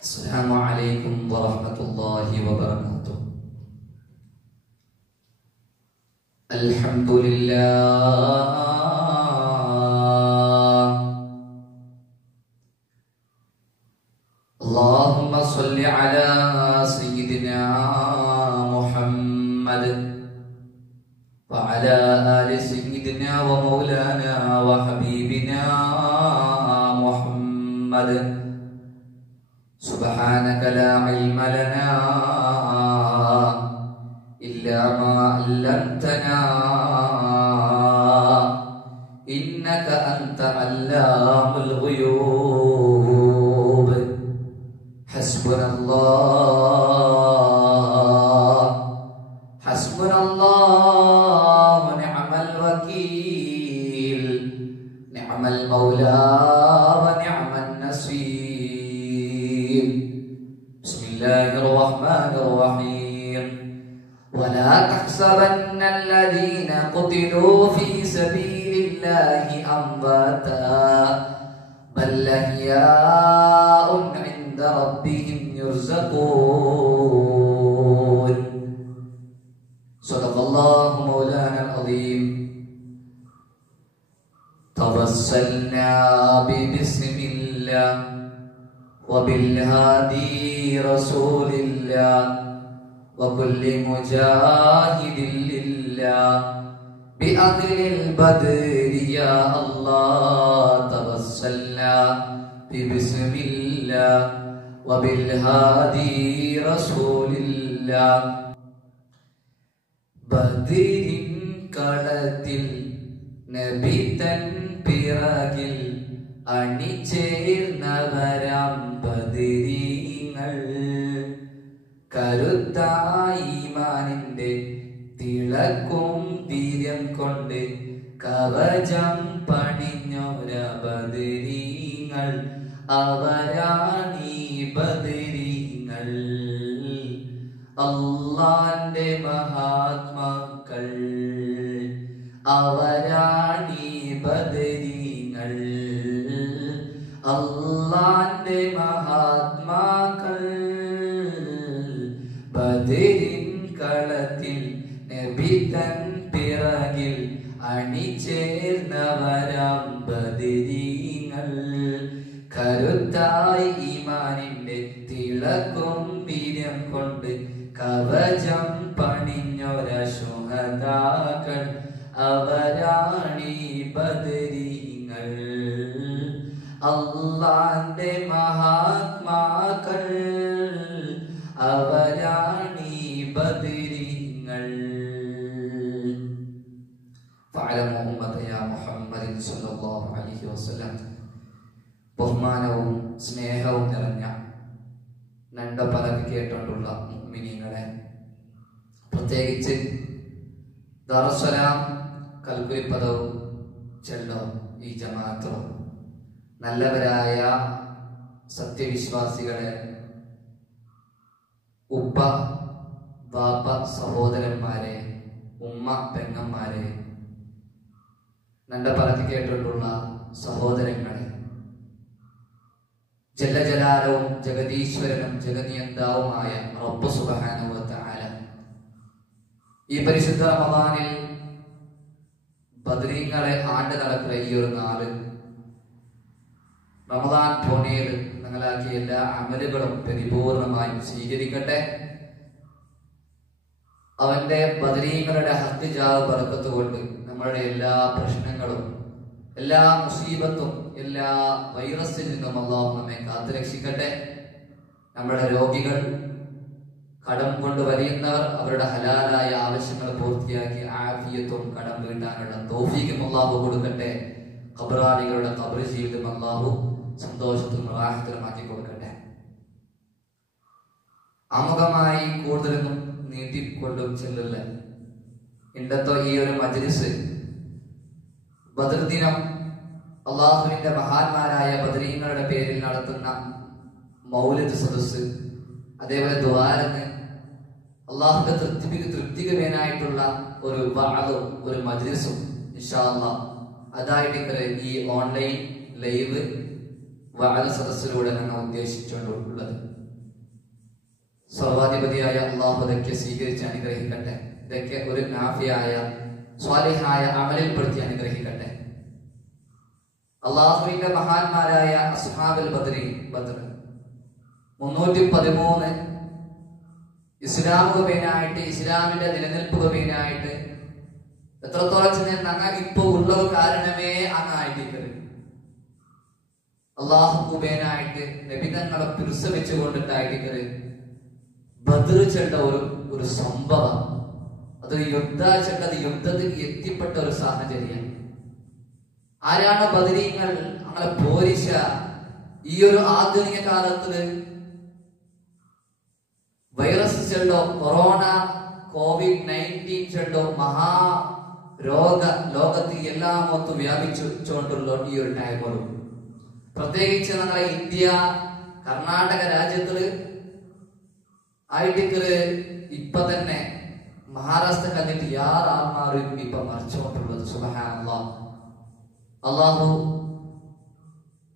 السلام عليكم ورحمة الله وبركاته. الحمد لله. اللهم صل على سيدنا محمد وعلى آل سيدنا ومولانا وحبيبنا محمد. سبحانك لا علم لنا إلا ما علمتنا إنك أنت علام الغيوب. حسبنا الله ونعم الوكيل، نعم المولى ونعم النصير. بسم الله الرحمن الرحيم. ولا تحسبن الذين قتلوا في سبيل الله أمواتا بل أحياء عند ربهم يرزقون. صدق الله مولانا العظيم. توسلنا ببسم الله وبالهادي رسول الله وكل مجاهد لله بأهل البدر يا الله. توسلنا ببسم الله وبالهادي رسول الله. ബദരിൻ കളത്തിൽ നബി തൻ പിറകിൽ അണിചേർന്നവരാം ബദരീങ്ങൾ. കരുത്തായി ഈമാനിന്റെ തിളക്കും വീര്യം കൊണ്ട് കവചം പണിഞ്ഞോര ബദരീങ്ങൾ. അവരാണീ ബദരീങ്ങൾ അല്ലാഹുവിന്റെ മഹാത്മാക്കൾ. അവരാണീ ബദരീങ്ങൾ അല്ലാഹുവിന്റെ മഹാത്മാക്കൾ. ബദരിൻ കളത്തിൽ നബി തൻ പിറകിൽ അണിചേർന്നവരാം ബദരീങ്ങൾ. കരുത്തായി ഈമാനിന്റെ തിളക്കും വീര്യം കൊണ്ട് കവചം പണിഞ്ഞൊര ശുഹദാക്കൾ. അവരാണീ ബദരീങ്ങൾ അല്ലാഹുവിന്റെ മഹാത്മാക്കൾ. അവരാണീ ബദരീങ്ങൾ. ഫഅലമു ഉമ്മത യാ മുഹമ്മദിൻ സ്വല്ലല്ലാഹു അലൈഹി വസല്ലം. ബഹുമാനവും സ്നേഹവും നിറഞ്ഞ നണ്ട പലക്ക് കേട്ടുകൊണ്ടുള്ള മുഅ്മിനീങ്ങളെ, പ്രത്യേകിച്ച് ദാറുസ്സലാം കൽക്കുരിപ്പദവും ചെല്ലവും ഈ ജമാഅത്തും നല്ലവരായ സത്യവിശ്വാസികളെ, ഉപ്പ വാപ്പ സഹോദരന്മാരെ, ഉമ്മ പെങ്ങന്മാരെ, നണ്ട പലക്ക് കേട്ടിട്ടുള്ള സഹോദരങ്ങളെ, ജലജലാലവും ജഗദീശ്വരനും ജഗനിയന്താവുമായ റബ്ബ് സുബ്ഹാനഹു വ തആല ഈ പരിശുദ്ധ റമദാനിൽ ബദരീങ്ങളെ ആണ്ട് നടക്കുന്ന ഈ ഒരു നാള് റമദാൻ പൂർണ്ണയിൽ നിങ്ങളാക്കിയ എല്ലാ അമലുകളും പരിപൂർണമായും സ്വീകരിക്കട്ടെ. അവന്റെ ബദരീങ്ങളുടെ ഹക്ക് ജാവ് ബർക്കത്ത് കൊണ്ട് നമ്മളുടെ എല്ലാ പ്രശ്നങ്ങളും, എല്ലാ മുസീബത്തും, എല്ലാ വൈറസിൽ നിന്നും അല്ലാഹു നമ്മെ കാത്തുരക്ഷിക്കട്ടെ. നമ്മുടെ രോഗികൾ, കടം കൊണ്ട് വലിയുന്നവർ അവരുടെ ഹലാലായ ആവശ്യങ്ങൾ പൂർത്തിയാക്കി ആഫിയത്തും കടം വീട്ടാനുള്ള തൗഫീഖും അല്ലാഹു കൊടുക്കട്ടെ. ഖബറാളികളുടെ ഖബർ ജീവിതം അല്ലാഹു സന്തോഷത്തിലും റാഹത്തിലുമാക്കി കൊടുക്കട്ടെ. ആമുഖമായി കൂടുതലൊന്നും നീട്ടിക്കൊണ്ടും ചെല്ലില്ല. ഇന്നത്തെ ഈ ഒരു മജ്ലിസ് ബദർ ദിനം അള്ളാഹുവിന്റെ മഹാന്മാരായ ബദരീങ്ങളുടെ പേരിൽ നടത്തുന്ന മൗലിദ് സദസ്സ്, അതേപോലെ ദുആരന്ന് അള്ളാഹുവിന്റെ തൃപ്തികരമായിട്ടുള്ള ഒരു വഅദും ഒരു മജ്ലിസും ഇൻഷാ അല്ലാഹ് അതായിട്ട് ഈ ഓൺലൈൻ ലൈവ് വഅദ് സദസ്സിലൂടെ ഞങ്ങൾ ഉദ്ദേശിച്ചുകൊണ്ടുള്ളത്. സർവാധിപതിയായ അള്ളാഹു ഇതൊക്കെ സ്വീകരിച്ച് അനുഗ്രഹിക്കട്ടെ. ഇതൊക്കെ ഒരു നാഫിയായ സ്വാലിഹായ അമലിൽ പെടുത്തി അനുഗ്രഹിക്കട്ടെ. അള്ളാഹുവിന്റെ മഹാന്മാരായ അസ്ഹാബുൽ ബദർ 313 ഇസ്ലാമുകമേനായിട്ട്, ഇസ്ലാമിന്റെ നിലനിൽപ്പുകമേനായിട്ട് എത്രത്തോളം ചെന്ന് ഞങ്ങൾ ഇപ്പൊ ഉള്ള കാരണമേ അങ്ങായിട്ടിക്കരുത്. അള്ളാഹുബേനായിട്ട് നബിതങ്ങളെ പിറുസവെച്ചുകൊണ്ടിട്ടായിട്ടിക്കരുത്. ബദർ ചെണ്ട ഒരു സംഭവം, അതൊരു ചെണ്ടത് യുദ്ധത്തിൽ എത്തിപ്പെട്ട ഒരു സാഹചര്യം. ആരാണ് ബദരീങ്ങൾ അങ്ങനെ പോരിശ ഈ ഒരു ആധുനിക കാലത്ത് വൈറസ് ചെണ്ടോ, കൊറോണ, COVID-19 ചെണ്ടോ, ലോകത്ത് എല്ലാമൊത്തും വ്യാപിച്ചുകൊണ്ടുള്ള ഈ ഒരു ടൈമുകളും, പ്രത്യേകിച്ച് നമ്മളെ ഇന്ത്യ കർണാടക രാജ്യത്തില് ആയിട്ട് ഇപ്പൊ തന്നെ മഹാരാഷ്ട്ര കണ്ടിട്ട് ആൾമാരും ഇപ്പൊ മറിച്ചുകൊണ്ടുള്ളത്. സുബ്ഹാനല്ലാഹ്. അള്ളാഹു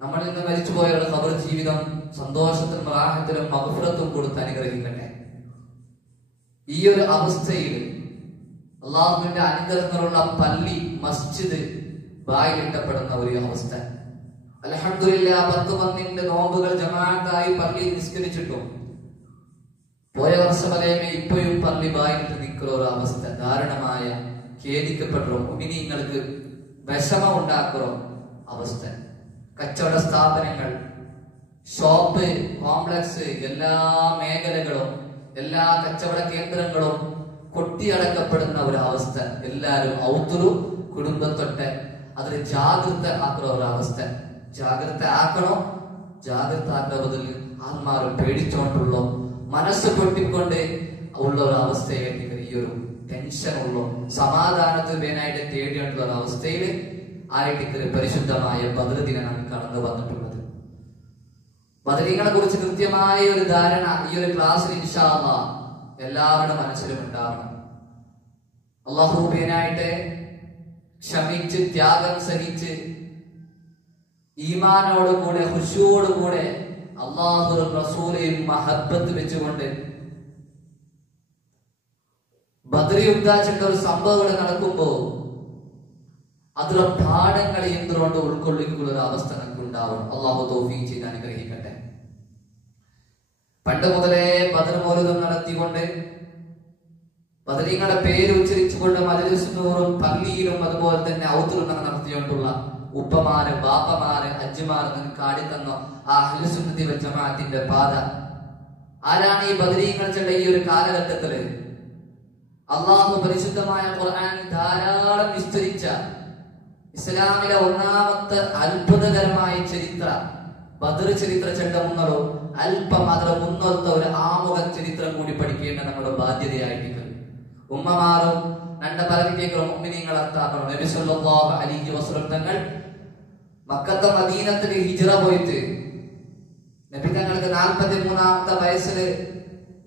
നമ്മളിൽ നിന്ന് മരിച്ചുപോയവരുടെ ഖബർ ജീവിതം സന്തോഷത്തിലും റാഹത്തിലും മഗ്ഫിറത്തും കൊടുത്ത് അനുഗ്രഹിക്കട്ടെ. ഈ ഒരു അവസ്ഥയിൽ അള്ളാഹുവിന്റെ അനുഗ്രഹങ്ങളുള്ള പള്ളി, മസ്ജിദ് ബായിലിട്ടപ്പെടുന്ന ഒരു അവസ്ഥ. അൽഹംദുലില്ലാഹ് 10-12 നോമ്പുകൾ ജമാഅത്തായി പള്ളി നിസ്കരിച്ചിട്ടും പോയ വർഷം അതേമേ ഇപ്പോഴും പള്ളി ബായിലിട്ട് നിൽക്കുന്ന ഒരു അവസ്ഥ. ദാരുണമായ, ഖേദിക്കപ്പെട്ടോ, മുഅ്മിനീങ്ങൾക്ക് വിഷമം ഉണ്ടാക്കുന്ന അവസ്ഥ. കച്ചവട സ്ഥാപനങ്ങൾ, ഷോപ്പ് കോംപ്ലക്സ്, എല്ലാ മേഖലകളും, എല്ലാ കച്ചവട കേന്ദ്രങ്ങളും കൊട്ടിയടക്കപ്പെടുന്ന ഒരു അവസ്ഥ. എല്ലാരും ഔത്തുരു കുടുംബത്തൊട്ട് അതിൽ ജാഗ്രത ആക്കുന്ന ഒരു അവസ്ഥ. ജാഗ്രത ആക്കണോ, ജാഗ്രത ആക്കുന്നതിൽ ആത്മാവ് പേടിച്ചോണ്ടുള്ളോ, മനസ്സ് പൊട്ടിക്കൊണ്ട് ഉള്ള ഒരു അവസ്ഥയായിട്ട് ഈ ഒരു ടെൻഷൻ ഉള്ളോ, സമാധാനത്തിൽ വേനായിട്ട് തേടിയുള്ള ഒരു അവസ്ഥയിൽ ആയിട്ട് പരിശുദ്ധമായ ബദർ ദിനം നമുക്ക് കടന്നു വന്നിട്ടുള്ളത്. ബദരീങ്ങളെ കുറിച്ച് കൃത്യമായ ഒരു ധാരണ ഈ ഒരു ക്ലാസ്സിൽ ഇൻഷാ അല്ലാഹ് എല്ലാവരുടെ മനസ്സിലും ഉണ്ടാവണം. അള്ളാഹുബേനായിട്ട് ക്ഷമിച്ച്, ത്യാഗം സഹിച്ച്, ഈമാനോടുകൂടെ, ഖുശൂഅോടുകൂടെ അള്ളാഹു റസൂലെയും മഹബ്ബത്ത് വെച്ചുകൊണ്ട് ബദർ യുദ്ധത്തിന്റെ ഒരു സംഭവങ്ങൾ നടക്കുമ്പോ അതിലെ പാഠങ്ങൾ എന്തുകൊണ്ട് ഉൾക്കൊള്ളിക്കുന്ന ഒരു അവസ്ഥ നമുക്ക് ഉണ്ടാവണം. അള്ളാഹു തൗഫീഖ് ചെയ്ത് അനുഗ്രഹിക്കട്ടെ. പണ്ട് മുതലേ ബദർ മൗലിദും നടത്തിക്കൊണ്ട്, ബദരീങ്ങളുടെ പേര് ഉച്ചരിച്ചുകൊണ്ട് മജ്‌ലിസുന്നൂറും പള്ളിയിലും അതുപോലെ തന്നെ ഔത്തുലും നടത്തിക്കൊണ്ടുള്ള ഉപ്പമാര്, ബാപ്പമാര്, അജ്ജുമാര് നിങ്ങൾക്ക് കാടിത്തന്ന ആ അഹ്ലു സുന്നത്തി വൽ ജമാഅത്തിന്റെ പാത. ആരാണ് ഈ ബദരീങ്ങൾ ചെണ്ട ഈ ഒരു കാലഘട്ടത്തില് അള്ളാഹു പരിശുദ്ധമായ ഖുർആൻ ധാരാളം വിസ്തരിച്ച ഇസ്ലാമിലെ ഒന്നാമത്തെ അത്ഭുതകരമായ ചരിത്ര ബദർ ചരിത്ര ചെണ്ട മുന്നോ അല്പം അതിലെ മുന്നോത്ത ഒരു ആമുഖ ചരിത്രം കൂടി പഠിക്കേണ്ട നമ്മുടെ ബാധ്യതയായിട്ടുണ്ട്. ഉമ്മമാരും രണ്ട് പലർക്കേക്കും മുഅ്മിനീങ്ങൾ അത്താക്കണം. നബി സല്ലല്ലാഹു അലൈഹി വസല്ലം തങ്ങൾ മക്കത്തെ മദീനത്തിൽ ഹിജ്റ പോയിട്ട് നബി തങ്ങൾക്ക് 43-ാമത്തെ വയസ്സിൽ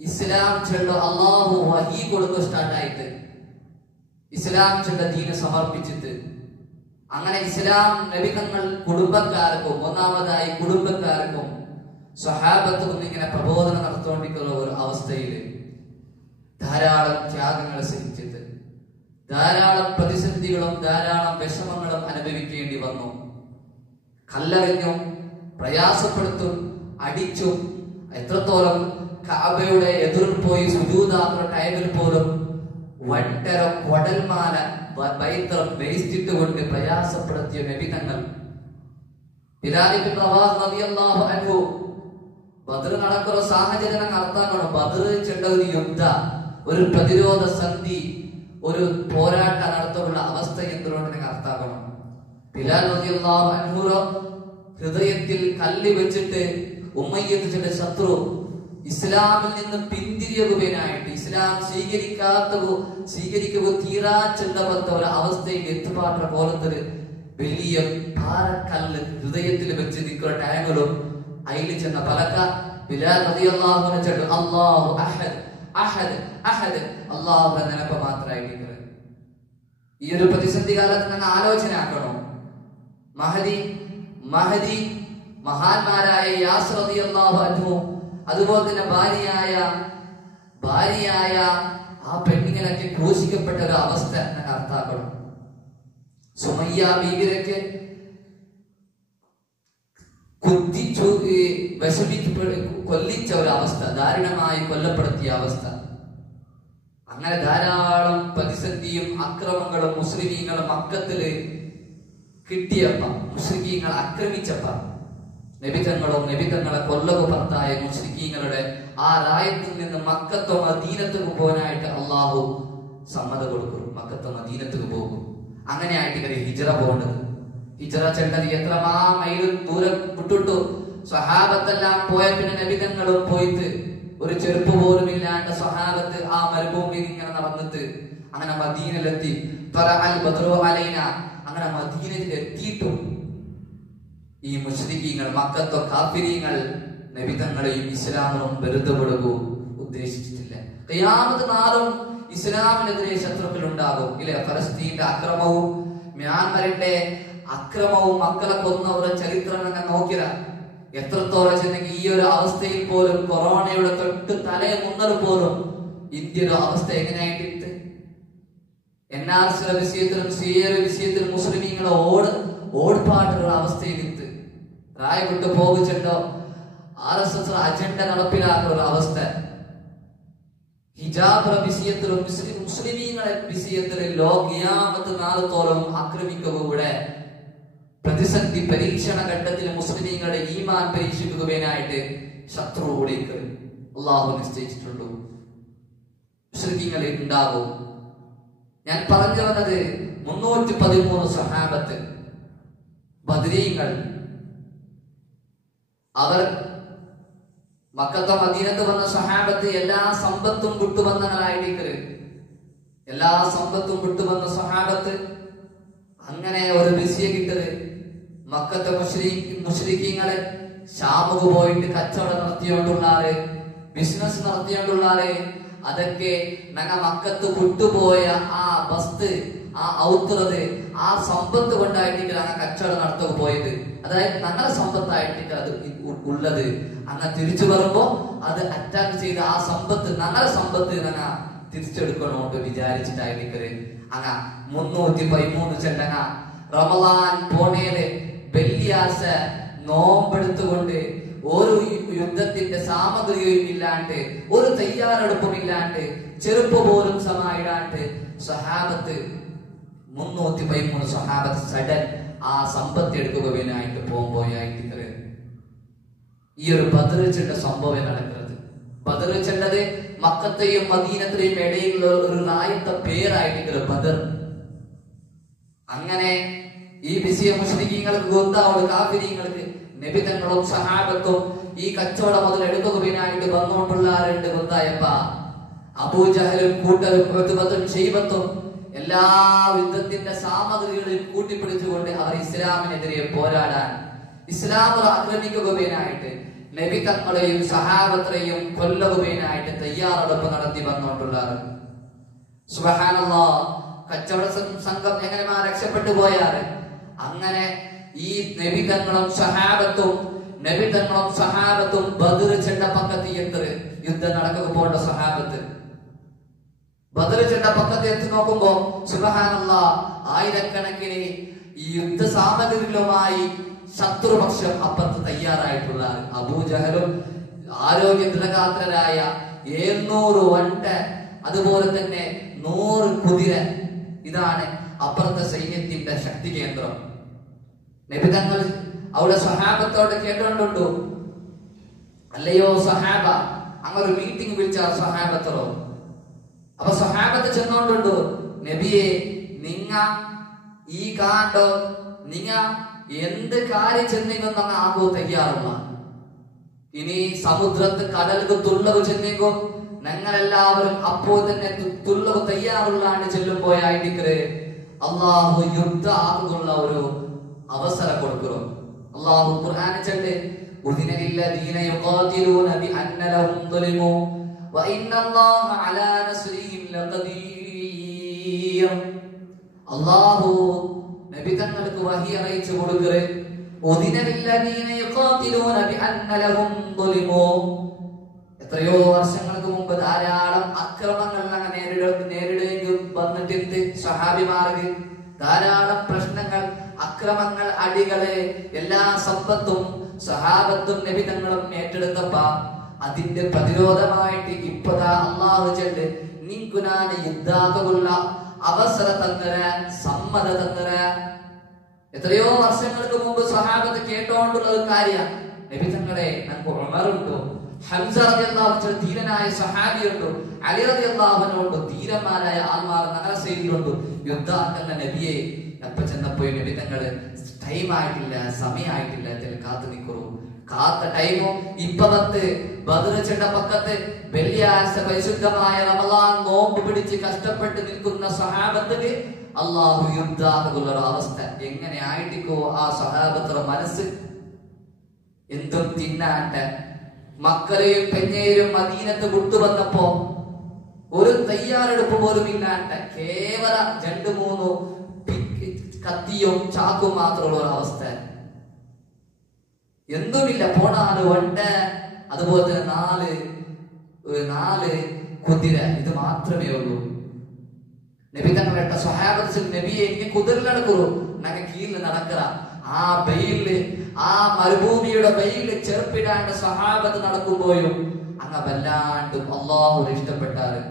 ഇസ്ലാം ചെണ്ട അള്ളാഹു വഹീ കൊടുക്കുക സ്റ്റാർട്ടായിട്ട് ഇസ്ലാം ചെണ്ട ദീന സമർപ്പിച്ചിട്ട് അങ്ങനെ ഇസ്ലാം നബി തങ്ങൾ കുടുംബക്കാർക്കും, ഒന്നാമതായി കുടുംബക്കാർക്കും സ്വഹാബത്തും ഇങ്ങനെ പ്രബോധനം നടത്തുകൊണ്ടിരിക്കുന്ന ഒരു അവസ്ഥയിൽ ധാരാളം ത്യാഗങ്ങൾ സഹിച്ചിട്ട് ധാരാളം പ്രതിസന്ധികളും ധാരാളം വിഷമങ്ങളും അനുഭവിക്കേണ്ടി വന്നു. കല്ലെറിഞ്ഞും പ്രയാസപ്പെടുത്തും അടിച്ചും എത്രത്തോളം കഅബയുടെ എതിർ പോയി സുജൂദാക്കുന്ന ടൈമിൽ പോലും വട്ടര കൊടൽമാല ബൈത്രം വേസ്റ്റിട്ടുകൊണ്ട് പ്രയാസപ്പെടുത്തിയ നബി തങ്ങൾ ബിലാൽ ഇബ്നു റവാഹ് റളിയല്ലാഹു അൻഹു ബദർ നടക്കുന്ന സാഹചര്യം അർത്ഥാക്കണം. ബദർ ചെണ്ട ഒരു യുദ്ധ, ഒരു പ്രതിരോധ സന്ധി, ഒരു പോരാട്ട നടത്തുന്ന അവസ്ഥ എന്തുകൊണ്ട് അർത്ഥാക്കണം. ബിലാൽ റളിയല്ലാഹു അൻഹു ഹൃദയത്തിൽ കല്ല് വെച്ചിട്ട് ഉമ്മയ്യത്തിന്റെ ശത്രു ഇസ്ലാമിൽ നിന്ന് പിന്തിരിയുകയായിട്ട് ഇസ്ലാം സ്വീകരിക്കുക തീരാ ചെന്നവത്ത ഒരു അവസ്ഥയിൽ എത്തുപാട്ട പോലത്തൊരു വലിയ പാറക്കല്ല് ഹൃദയത്തിൽ വെച്ച് നിൽക്കുന്ന ടൈമിലും അതിൽ ചെന്ന പലക്ക ബിലാൽ റളിയല്ലാഹു അൻഹു ചെന്നു അല്ലാഹു അഹദ് അഹദ് അഹദ് അല്ലാഹുവിന്റെ നിനപ്പ് മാത്രമായിരിക്കുന്നത്. ഈ ഒരു പ്രതിസന്ധി കാലത്ത് ഞങ്ങൾ ആലോചന ആക്കണം. മഹദി മഹാന്മാരായ യാസിർ റളിയല്ലാഹു അൻഹു, അതുപോലെ തന്നെ ഭാര്യയായ ഭാര്യയായ ആ പെണ്ണിങ്ങളൊക്കെ ക്രൂശിക്കപ്പെട്ട ഒരു അവസ്ഥ ഞാൻ അർത്ഥാക്കണം. സുമയ്യ ബീവിയൊക്കെ കൊല്ലിച്ച ഒരു അവസ്ഥ, ദാരുണമായി കൊല്ലപ്പെടുത്തിയ അവസ്ഥ. അങ്ങനെ ധാരാളം പ്രതിസന്ധിയും അക്രമങ്ങളും മുസ്ലിമീങ്ങൾ മക്കത്തില് കിട്ടിയപ്പ, മുസ്ലിമീങ്ങൾ ആക്രമിച്ചപ്പ, നബിതങ്ങളെ കൊല്ലകുപത്തായ മുസ്ലിമീങ്ങളുടെ ആ രായത്തിൽ നിന്ന് മക്കത്തോ മദീനത്തേക്ക് പോകാനായിട്ട് അള്ളാഹു സമ്മതം കൊടുക്കും. മക്കത്തോ മദീനത്തേക്ക് പോകും. അങ്ങനെ ആയിട്ട് ഹിജറ പോകേണ്ടത്. ഹിജറ ചെണ്ടത് എത്രമാ മൈൽ ദൂരം വിട്ടിട്ടു. സ്വഹാബത്തെല്ലാം പോയ പിന്നെ നബിതങ്ങളും പോയിട്ട് ഒരു ചെരുപ്പ് പോലും ഇല്ലാണ്ട് സ്വഹാബത്ത് ആ മരുഭൂമിയിൽ ഇങ്ങനെ നടന്നിട്ട് അങ്ങനെ മദീനയിലെത്തി. അങ്ങനെ മദീനയിൽ എത്തിയിട്ടും ഈ മുശ്രിക്കീങ്ങൾ, മക്കത്തോ കാഫിരീങ്ങൾ നബിതങ്ങളെയും ഇസ്ലാമിനും വെറുതെപ്പെടുകൂ ഉദ്ദേശിച്ചിട്ടില്ല. ഖിയാമത്ത് നാളും ഇസ്ലാമിനെതിരെ ശത്രുക്കൾ ഉണ്ടാകും ഇല്ലേ? ഫലസ്തീന്റെ അക്രമവും മ്യാൻമറിന്റെ അക്രമവും മക്കളെ കൊന്നവരുടെ ചരിത്രം അങ്ങനെ നോക്കിയ എത്രത്തോളം ചെന്നെങ്കിൽ ഈ ഒരു അവസ്ഥയിൽ പോലും കൊറോണയുടെ തൊട്ട് തലേ മുന്നൽ പോലും ഇന്ത്യയുടെ അവസ്ഥ എങ്ങനെയായിട്ട് NRC വിഷയത്തിലും CAA വിഷയത്തിലും മുസ്ലിമീങ്ങളെ ഓടുപാട്ടുള്ള അവസ്ഥയിലിട്ട് റായ വിട്ട് പോകിച്ചോ RSS അജണ്ട നടപ്പിലാക്കുന്ന അവസ്ഥ. ഹിജാബ് വിഷയത്തിലും മുസ്ലിമീങ്ങളെ വിഷയത്തിലും ഖിയാമത്ത് നാളത്തോളം ആക്രമിക്കുകയുടെ പ്രതിസന്ധി പരീക്ഷണ ഘട്ടത്തിൽ മുസ്ലിമീങ്ങളുടെ ഈമാൻ പരീക്ഷിക്കുകയായിട്ട് ശത്രു ഓടിക്ക് അള്ളാഹു നിശ്ചയിച്ചിട്ടുള്ളൂ. മുസ്ലിമീങ്ങളിൽ ഉണ്ടാകും. ഞാൻ പറഞ്ഞു വന്നത് 313 സഹാബത്ത് ബദരീങ്ങൾ അവർ മക്കത്തോ മദീനത്ത് വന്ന സഹാബത്ത് എല്ലാ സമ്പത്തും വിട്ടുവന്നങ്ങളായിട്ട് എല്ലാ സമ്പത്തും വിട്ടുവന്ന സഹാബത്ത് അങ്ങനെ ഒരു വിഷയം കിട്ടത് മക്കത്തെ മുശ്രിക്കീങ്ങളെ ഷാമുക്ക് പോയിട്ട് കച്ചവടം നടത്തിയോണ്ടുള്ളാറ്, ബിസിനസ് നടത്തിയോണ്ടുള്ളാറ്. അതൊക്കെ ഞങ്ങ മക്കത്ത് വിട്ടുപോയ ആ വസ്തു, ആ ഔത്തുള്ളത്, ആ സമ്പത്ത് കൊണ്ടായിട്ട് ഞങ്ങൾ കച്ചവടം നടത്തുക പോയത്. അതായത് ഞങ്ങളുടെ സമ്പത്തായിട്ട് അത് ഉള്ളത് അങ്ങ് തിരിച്ചു വരുമ്പോ അത് അറ്റാക്ക് ചെയ്ത് ആ സമ്പത്ത്, ഞങ്ങളുടെ സമ്പത്ത് ഞങ്ങൾ തിരിച്ചെടുക്കണോട്ട് വിചാരിച്ചിട്ടായിട്ട് അങ്ങ 313 ചെണ്ടങ്ങ റമളാൻ പോണേല് വെള്ളിയാഴ്ച നോമ്പെടുത്തുകൊണ്ട് ഒരു യുദ്ധത്തിന്റെ സാമഗ്രിയും ഇല്ലാണ്ട്, ഒരു തയ്യാറെടുപ്പും ഇല്ലാണ്ട്, ചെറുപ്പ് പോലും സമായിടാണ്ട് സഹാബത്ത് 313 സഹാബത്ത് സഡൻ ആ സമ്പത്ത് എടുക്കുകയായിട്ട് പോകുമ്പോയായിട്ട് ഈ ഒരു ബദർ ചെണ്ട സംഭവം നടക്കുന്നത്. ബദർ ചെണ്ടത് മക്കത്തെയും മദീനത്തെയും ഇടയിലുള്ള ഒരു റായത്തെ പേരായിട്ട് ബദർ. അങ്ങനെ ഈ വിഷയ മുസ്ലിങ്ങൾക്ക് ഗോത്താവോട് കാഫിരീങ്ങൾക്ക് നബിതങ്ങളും സഹാബത്തും ഈ കച്ചവടം മുതൽ എടുക്കുകയായിട്ട് വന്നുകൊണ്ടുള്ളാറുണ്ട്. ഗോത്തായപ്പ അബൂജഹലും കൂട്ടരും ഷൈബത്തും എല്ലാ യുദ്ധത്തിന്റെ സാമഗ്രികളെയും കൂട്ടിപ്പിടിച്ചുകൊണ്ട് അവർ ഇസ്ലാമിനെതിരെ പോരാടാൻ, ഇസ്ലാമിനെ ആക്രമിക്കുകയായിട്ട് നബിതങ്ങളെയും സഹാബത്തെയും കൊല്ലുകയായിട്ട് തയ്യാറെടുപ്പ് നടത്തി വന്നുകൊണ്ടുള്ളാറ്. സുബ്ഹാനല്ലാഹ്, കച്ചവട സംഘം എങ്ങനെ രക്ഷപ്പെട്ടു പോയാറ്. അങ്ങനെ ഈ നബിതങ്ങളും സഹാബത്തും ബദർ ചെണ്ട പക്കത്ത് യുദ്ധം നടക്കുക പോകേണ്ട സഹാബത്ത് ബദർ ചെണ്ട പക്കത്ത് എത്തി നോക്കുമ്പോ സുബ്ഹാനല്ലാഹ്, ആയിരക്കണക്കിന് ഈ യുദ്ധ സാമഗ്രികളുമായി ശത്രുപക്ഷം അപ്പത്ത് തയ്യാറായിട്ടുള്ള അബൂജഹലും ആരോഗ്യ ദൃഢഗാത്രരായ 700 വണ്ട, അതുപോലെ തന്നെ 100 കുതിര. ഇതാണ് അപ്പുറത്തെ സൈന്യത്തിന്റെ ശക്തി കേന്ദ്രം. നബിതങ്ങൾ അവിടെ സഹാബത്തോട് കേട്ടുകൊണ്ടുണ്ടു, അല്ലയോ സഹാബ, അങ്ങൊരു മീറ്റിംഗ് വിളിച്ച സഹാബത്തോ. അപ്പൊ സഹാബത്ത് ചെന്നോണ്ടുണ്ടു, നബിയെ നിങ്ങ ഈ കാണ്ടോ, നിങ്ങ എന്ത് കാര്യം ചെന്നെങ്കും അങ്ങ് ആകോ തയ്യാറുള്ള. ഇനി സമുദ്രത്ത് കടലുക്ക് തുള്ളവ് ചെന്നെങ്കും ഞങ്ങളെല്ലാവരും അപ്പോ തന്നെ തുള്ളവ് തയ്യാറുള്ളാണ്ട് ചെല്ലുമ്പോയായിട്ട് അള്ളാഹു യുദ്ധ ആകുന്നുള്ള ഒരു അവസരം കൊടുക്കുന്നു. അള്ളാഹു ഖുർആനിൽ ചൊല്ല്, ഉദിനലില്ലദീന യുഖാതിലൂന ബിഅന്ന ലഹും ദുലിമു വഇന്നല്ലാഹ അലാ നസ്രിഹിം ലഖദീർ. അള്ളാഹു നബി തങ്ങൾക്ക് വഹി അറിയിച്ചു കൊടുക്കേ, ഉദിനലില്ലദീന യുഖാതിലൂന ബിഅന്ന ലഹും ദുലിമു. എത്രയോ വർഷങ്ങൾക്ക് മുമ്പ് ധാരാളം അക്രമങ്ങൾ അങ്ങനെ നേരിടേണ്ടി വന്നിട്ടുണ്ട്. സ്വഹാബിമാർക്ക് ധാരാളം പ്രശ്നങ്ങൾ, അക്രമങ്ങൾ, അടികള്, എല്ലാ സമ്പത്തും സഹാബത്തും നബിതങ്ങളും ഏറ്റെടുത്തപ്പ അതിന്റെ പ്രതിരോധമായിട്ട് ഇപ്പതാ അള്ളാഹു ചൊല്ല് നിങ്ങു ഞാൻ യുദ്ധാക്കുള്ള അവസരം തന്നരാൻ, സമ്മത തന്നരാൻ. എത്രയോ വർഷങ്ങൾക്ക് മുമ്പ് സഹാബത്ത് കേട്ടോണ്ടുള്ള ഒരു കാര്യം. നബിതങ്ങളെ നമുക്ക് ഉമറുണ്ടോ, ഹംസ റളിയല്ലാഹു അൻഹു ധീരനായ സഹാബിയുണ്ടോ, അലി റളിയല്ലാഹു അൻഹു ഉണ്ടോ, ധീരന്മാരായ ആൾമാർ നഗര സൈഡിലുണ്ടോ, യുദ്ധാക്കുന്ന നബിയെ അപ്പൊ ചെന്നപ്പോ നബിതങ്ങള് ടൈം ആയിട്ടില്ല, സമയമായിട്ടില്ല, കാത്തു നിൽക്കൂ. കാത്ത ടൈമോ ഇപ്പത്ത് ബദർ ചെണ്ട പക്കത്ത് വെള്ളിയാഴ്ച പരിശുദ്ധമായ റമളാൻ നോമ്പ് പിടിച്ച് കഷ്ടപ്പെട്ട് നിൽക്കുന്ന സഹാബത്തിന് അള്ളാഹു യുദ്ധാകുള്ള അവസ്ഥ എങ്ങനെ ആയിട്ടിക്കോ ആ സഹാബത്തിന്റെ മനസ്സ്. എന്തും തിന്നാണ്ട് മക്കളെയും പെഞ്ഞേരും മദീനത്ത് കൊണ്ടുവന്നപ്പോ ഒരു തയ്യാറെടുപ്പ് പോലും ഇല്ലാണ്ട് കേവലം 2-3 കത്തിയും ചാക്കും മാത്രമുള്ള ഒരു അവസ്ഥ. എന്തുമില്ല, പോണാല് വണ്ട്, അതുപോലെ തന്നെ 4 കുതിര, ഇത് മാത്രമേ ഉള്ളൂ. നബി തങ്ങളുടെ സ്വഹാബത്തിൽ നബിയെ എനിക്ക് കുതിരൽ നടക്കൂ, ഞങ്ങൾ കീഴിൽ നടക്കുക. ആ ബെയില്, ആ മരുഭൂമിയുടെ ബെയില് ചെറുപ്പിടാണ്ട് സ്വഹാബത്ത് നടക്കുമ്പോഴും അങ്ങ് വല്ലാണ്ട് അള്ളാഹു ഇഷ്ടപ്പെട്ടാറ്,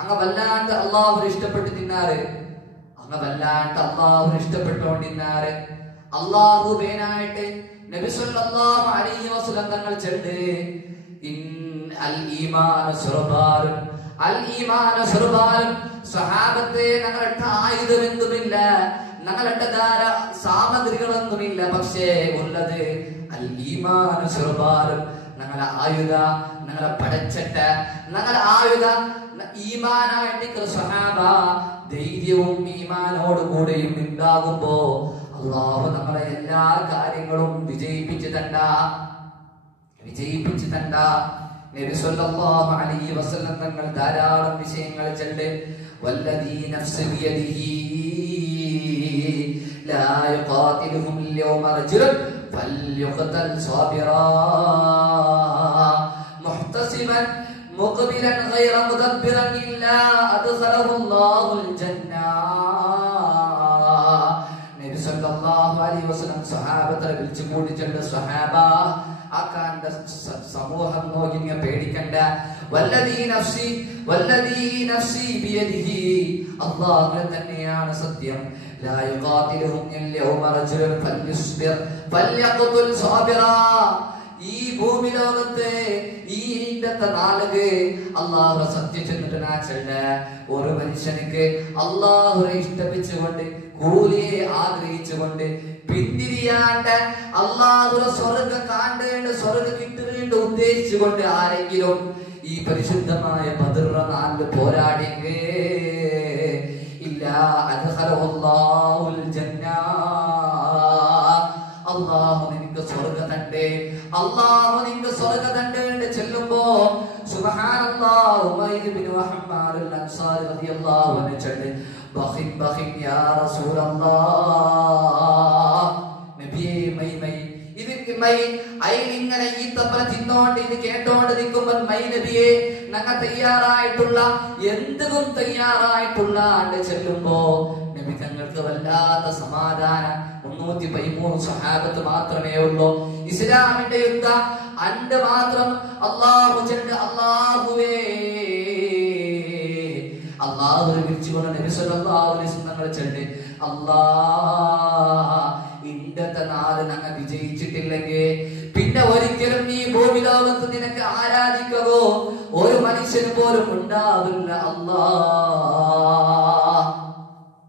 അങ്ങ് വല്ലാണ്ട് അള്ളാഹു ഇഷ്ടപ്പെട്ട് തിന്നാറ്, അങ്ങ് വല്ലാണ്ട് അള്ളാഹു ഇഷ്ടപ്പെട്ടുകൊണ്ടിരുന്നാറ്. അള്ളാഹു വേനായിട്ട് നബി സല്ലല്ലാഹു അലൈഹി വസല്ലം തങ്ങൾ ചൊല്ല് അൽ ഈമാനു സുർബാലും, അൽ ഈമാനു സുർബാലും. സ്വഹാബത്തെ ഞങ്ങളുടെ ആയുധം എന്തുമില്ല, ഞങ്ങളുടെ സാമഗ്രികളൊന്നുമില്ല, പക്ഷേ ഉള്ളത് അൽ ഈമാനു സുർബാലും. ഞങ്ങളുടെ ആയുധ, ഞങ്ങളെ പടച്ചട്ട, ഞങ്ങളുടെ ആയുധ ഈമാനായിട്ട് സ്വഹാബ. ധൈര്യവും ഈമാനോട് കൂടെയും ഉണ്ടാകുമ്പോ അള്ളാഹു നമ്മളെ എല്ലാ കാര്യങ്ങളും വിജയിപ്പിച്ചു തണ്ട. നബി സല്ലല്ലാഹു അലൈഹി വസല്ലം തങ്ങൾ ധാരാളം വിഷയങ്ങൾ ചൊല്ല് വല്ലദീ നഫ്സി ബിയദിഹി ലാ യുഖാതിലുഹും യൗമ റജുലുൻ ഫൽയുഖതൽ സാബിറാ മുഹ്തസിബൻ മുഖ്ബിലൻ ഗൈറ മുദബ്ബിറൻ ഇല്ലാ അദ്ഖലഹു അല്ലാഹുൽ ജന്ന. നബി സല്ലല്ലാഹു അലൈഹി വസല്ലം സഹാബത്തെ വിളിച്ചു കൂട്ടിച്ചെന്ന് സഹാബ ആക്കാണ്ട സമൂഹം നോക്കി പേടിക്കണ്ട. വല്ലദീ നഫ്സി ബിയദിഹി, അല്ലാഹു തന്നെയാണ് സത്യം. ലാ യുഖാതിലുഹും യൗമ റജുലുൻ ഫൽയസ്ബിർ ഫൽയഖതുൽ സാബിറാ. ഈ ഭൂമി ലോകത്തെ ഈ നാളുകെ അള്ളാഹു സത്യം ചെന്നിട്ട് നാച്ചല്ല. ഒരു മനുഷ്യനിക്ക് അള്ളാഹുരെ ഇഷ്ടപ്പിച്ചുകൊണ്ട് കൂലിയെ ആഗ്രഹിച്ചുകൊണ്ട് പിന്തിരിയാണ്ട് അള്ളാഹുരെ സ്വർഗ കാണ്ടേണ്ട സ്വർഗ കിട്ടുവേണ്ട ഉദ്ദേശിച്ചുകൊണ്ട് ആരെങ്കിലും ഈ പരിശുദ്ധമായ ബദർ നാളിൽ പോരാടിയെങ്കിൽ ഇല്ല അദ്ഖലഹുല്ലാഹുൽ ജന്ന. അള്ളാഹു നിനക്ക് സ്വർഗ തണ്ടേ, അള്ളാഹു നിനക്ക് സ്വർഗ തണ്ടേണ്ട് ചെല്ലുമ്പോ സുബ്ഹാനല്ലാഹ് ഉമൈദ് ബിൻ വഹമ്മാർ അൽ അൻസാരി റളിയല്ലാഹു അൻഹു ചൊല്ലി ബഖിൻ ബഖിൻ യാ റസൂലല്ലാഹ്. നബിയേ മൈ ഇത് മൈ ഇങ്ങനെ ഈ തപ്പല തിന്നോണ്ട് ഇത് കേട്ടോണ്ട് നിൽക്കുമ്പോൾ മൈ നബിയെ ഞങ്ങൾ തയ്യാറായിട്ടുള്ള എന്തും തയ്യാറായിട്ടുള്ള ചെല്ലുമ്പോ നബി തങ്ങൾക്ക് വല്ലാത്ത സമാധാനം. 313 സ്വഹാബത്ത് മാത്രമേ ഉള്ളൂ. ഇസ്ലാമിന്റെ യുദ്ധം അണ്ട് മാത്രം അള്ളാഹു ചെന്ന് അള്ളാഹുവേ അള്ളാഹുവിനെ വിളിച്ചുകൊണ്ട് നബി സല്ലല്ലാഹു അലൈഹി വസല്ലം തങ്ങൾ ചെന്ന് അല്ലാഹ് ഇന്നത്തെ നാള് ഞങ്ങൾ വിജയിച്ചിട്ടില്ലെങ്കിൽ പിന്നെ ഒരിക്കലും ഈ ഭൂമി ലോകത്ത് നിനക്ക് ആരാധിക്കവോ ഒരു മനുഷ്യന് പോലും ഉണ്ടാവില്ല. അല്ലാഹ്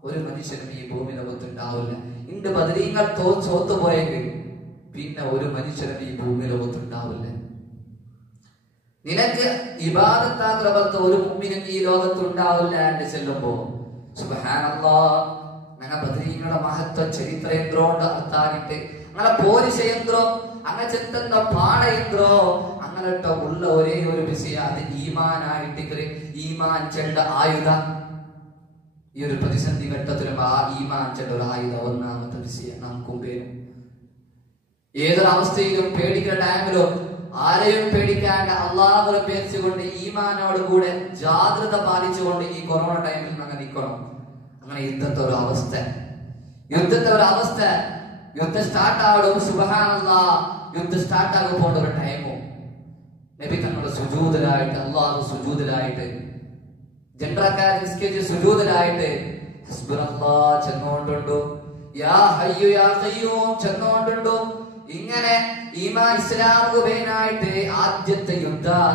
ഒരു മനുഷ്യനും ഈ ഭൂമി ലോകത്ത് ഉണ്ടാവില്ല. ഇണ്ട് ബദരീങ്ങൾ തോത്തുപോയെങ്കിൽ പിന്നെ ഒരു മനുഷ്യനും ഈ ഭൂമി ലോകത്ത് ഉണ്ടാവില്ല. നിനക്ക് ഇബാദത്താകുന്ന ഒരു മുഅ്മിനും ഈ ലോകത്ത് ഉണ്ടാവില്ല എന്ന് ചെല്ലുമ്പോ സുബ്ഹാനല്ലാഹ് ഞങ്ങൾ ബദരീങ്ങളുടെ മഹത്വ ചരിത്രയന്ത്രോണ്ട് അർത്ഥാകിട്ട് അങ്ങനെ പോരിശയന്ത്രോ അങ്ങനെ ചെത്തുന്ന പാടയന്ത്രോ അങ്ങനത്തെ ഉള്ള ഒരേ ഒരു വിഷയം അത് ഈമാനായിട്ട് ഈമാൻ ചെണ്ട ആയുധ. ഈ ഒരു പ്രതിസന്ധി ഘട്ടത്തിലും ആ ഈമാൻ ചെണ്ട ഒരു ആയുധ ഒന്നാമത്തെ വിഷയം നമുക്കും പേരും. ഏതൊരവസ്ഥയിലും പേടിക്കുന്ന ടൈമിലോ ആരെയും പേടിക്കാണ്ട് അള്ളാഹുവിനെ പേടിച്ചുകൊണ്ട് ഈമാനോട് കൂടെ ജാഗ്രത പാലിച്ചുകൊണ്ട് ഈ കൊറോണ ടൈമിൽ അങ്ങനെ നിൽക്കണം. അങ്ങനെ യുദ്ധത്തെ ഒരു അവസ്ഥ, യുദ്ധം സ്റ്റാർട്ട് ആവും. സുബ്ഹാനല്ലാഹ്, യുദ്ധം സ്റ്റാർട്ട് ആകും പോണ്ട ഒരു ടൈമും നബി തങ്ങളുടെ സുജൂദിലായിട്ട്, അള്ളാഹു സുജൂദിലായിട്ട്, ജനറക്കാർ നിസ്കരിച്ച് സുജൂദിലായിട്ട് ഹസ്ബുനല്ലാഹ് ചെന്നുകൊണ്ടുണ്ടോ, യാ ഹയ്യു യാ ഖയ്യൂം ചെന്നുകൊണ്ടുണ്ടോ. ഇങ്ങനെ ഈമാൻ ഇസ്ലാം ഉപേനായിട്ട് ആദ്യത്തെ യുദ്ധം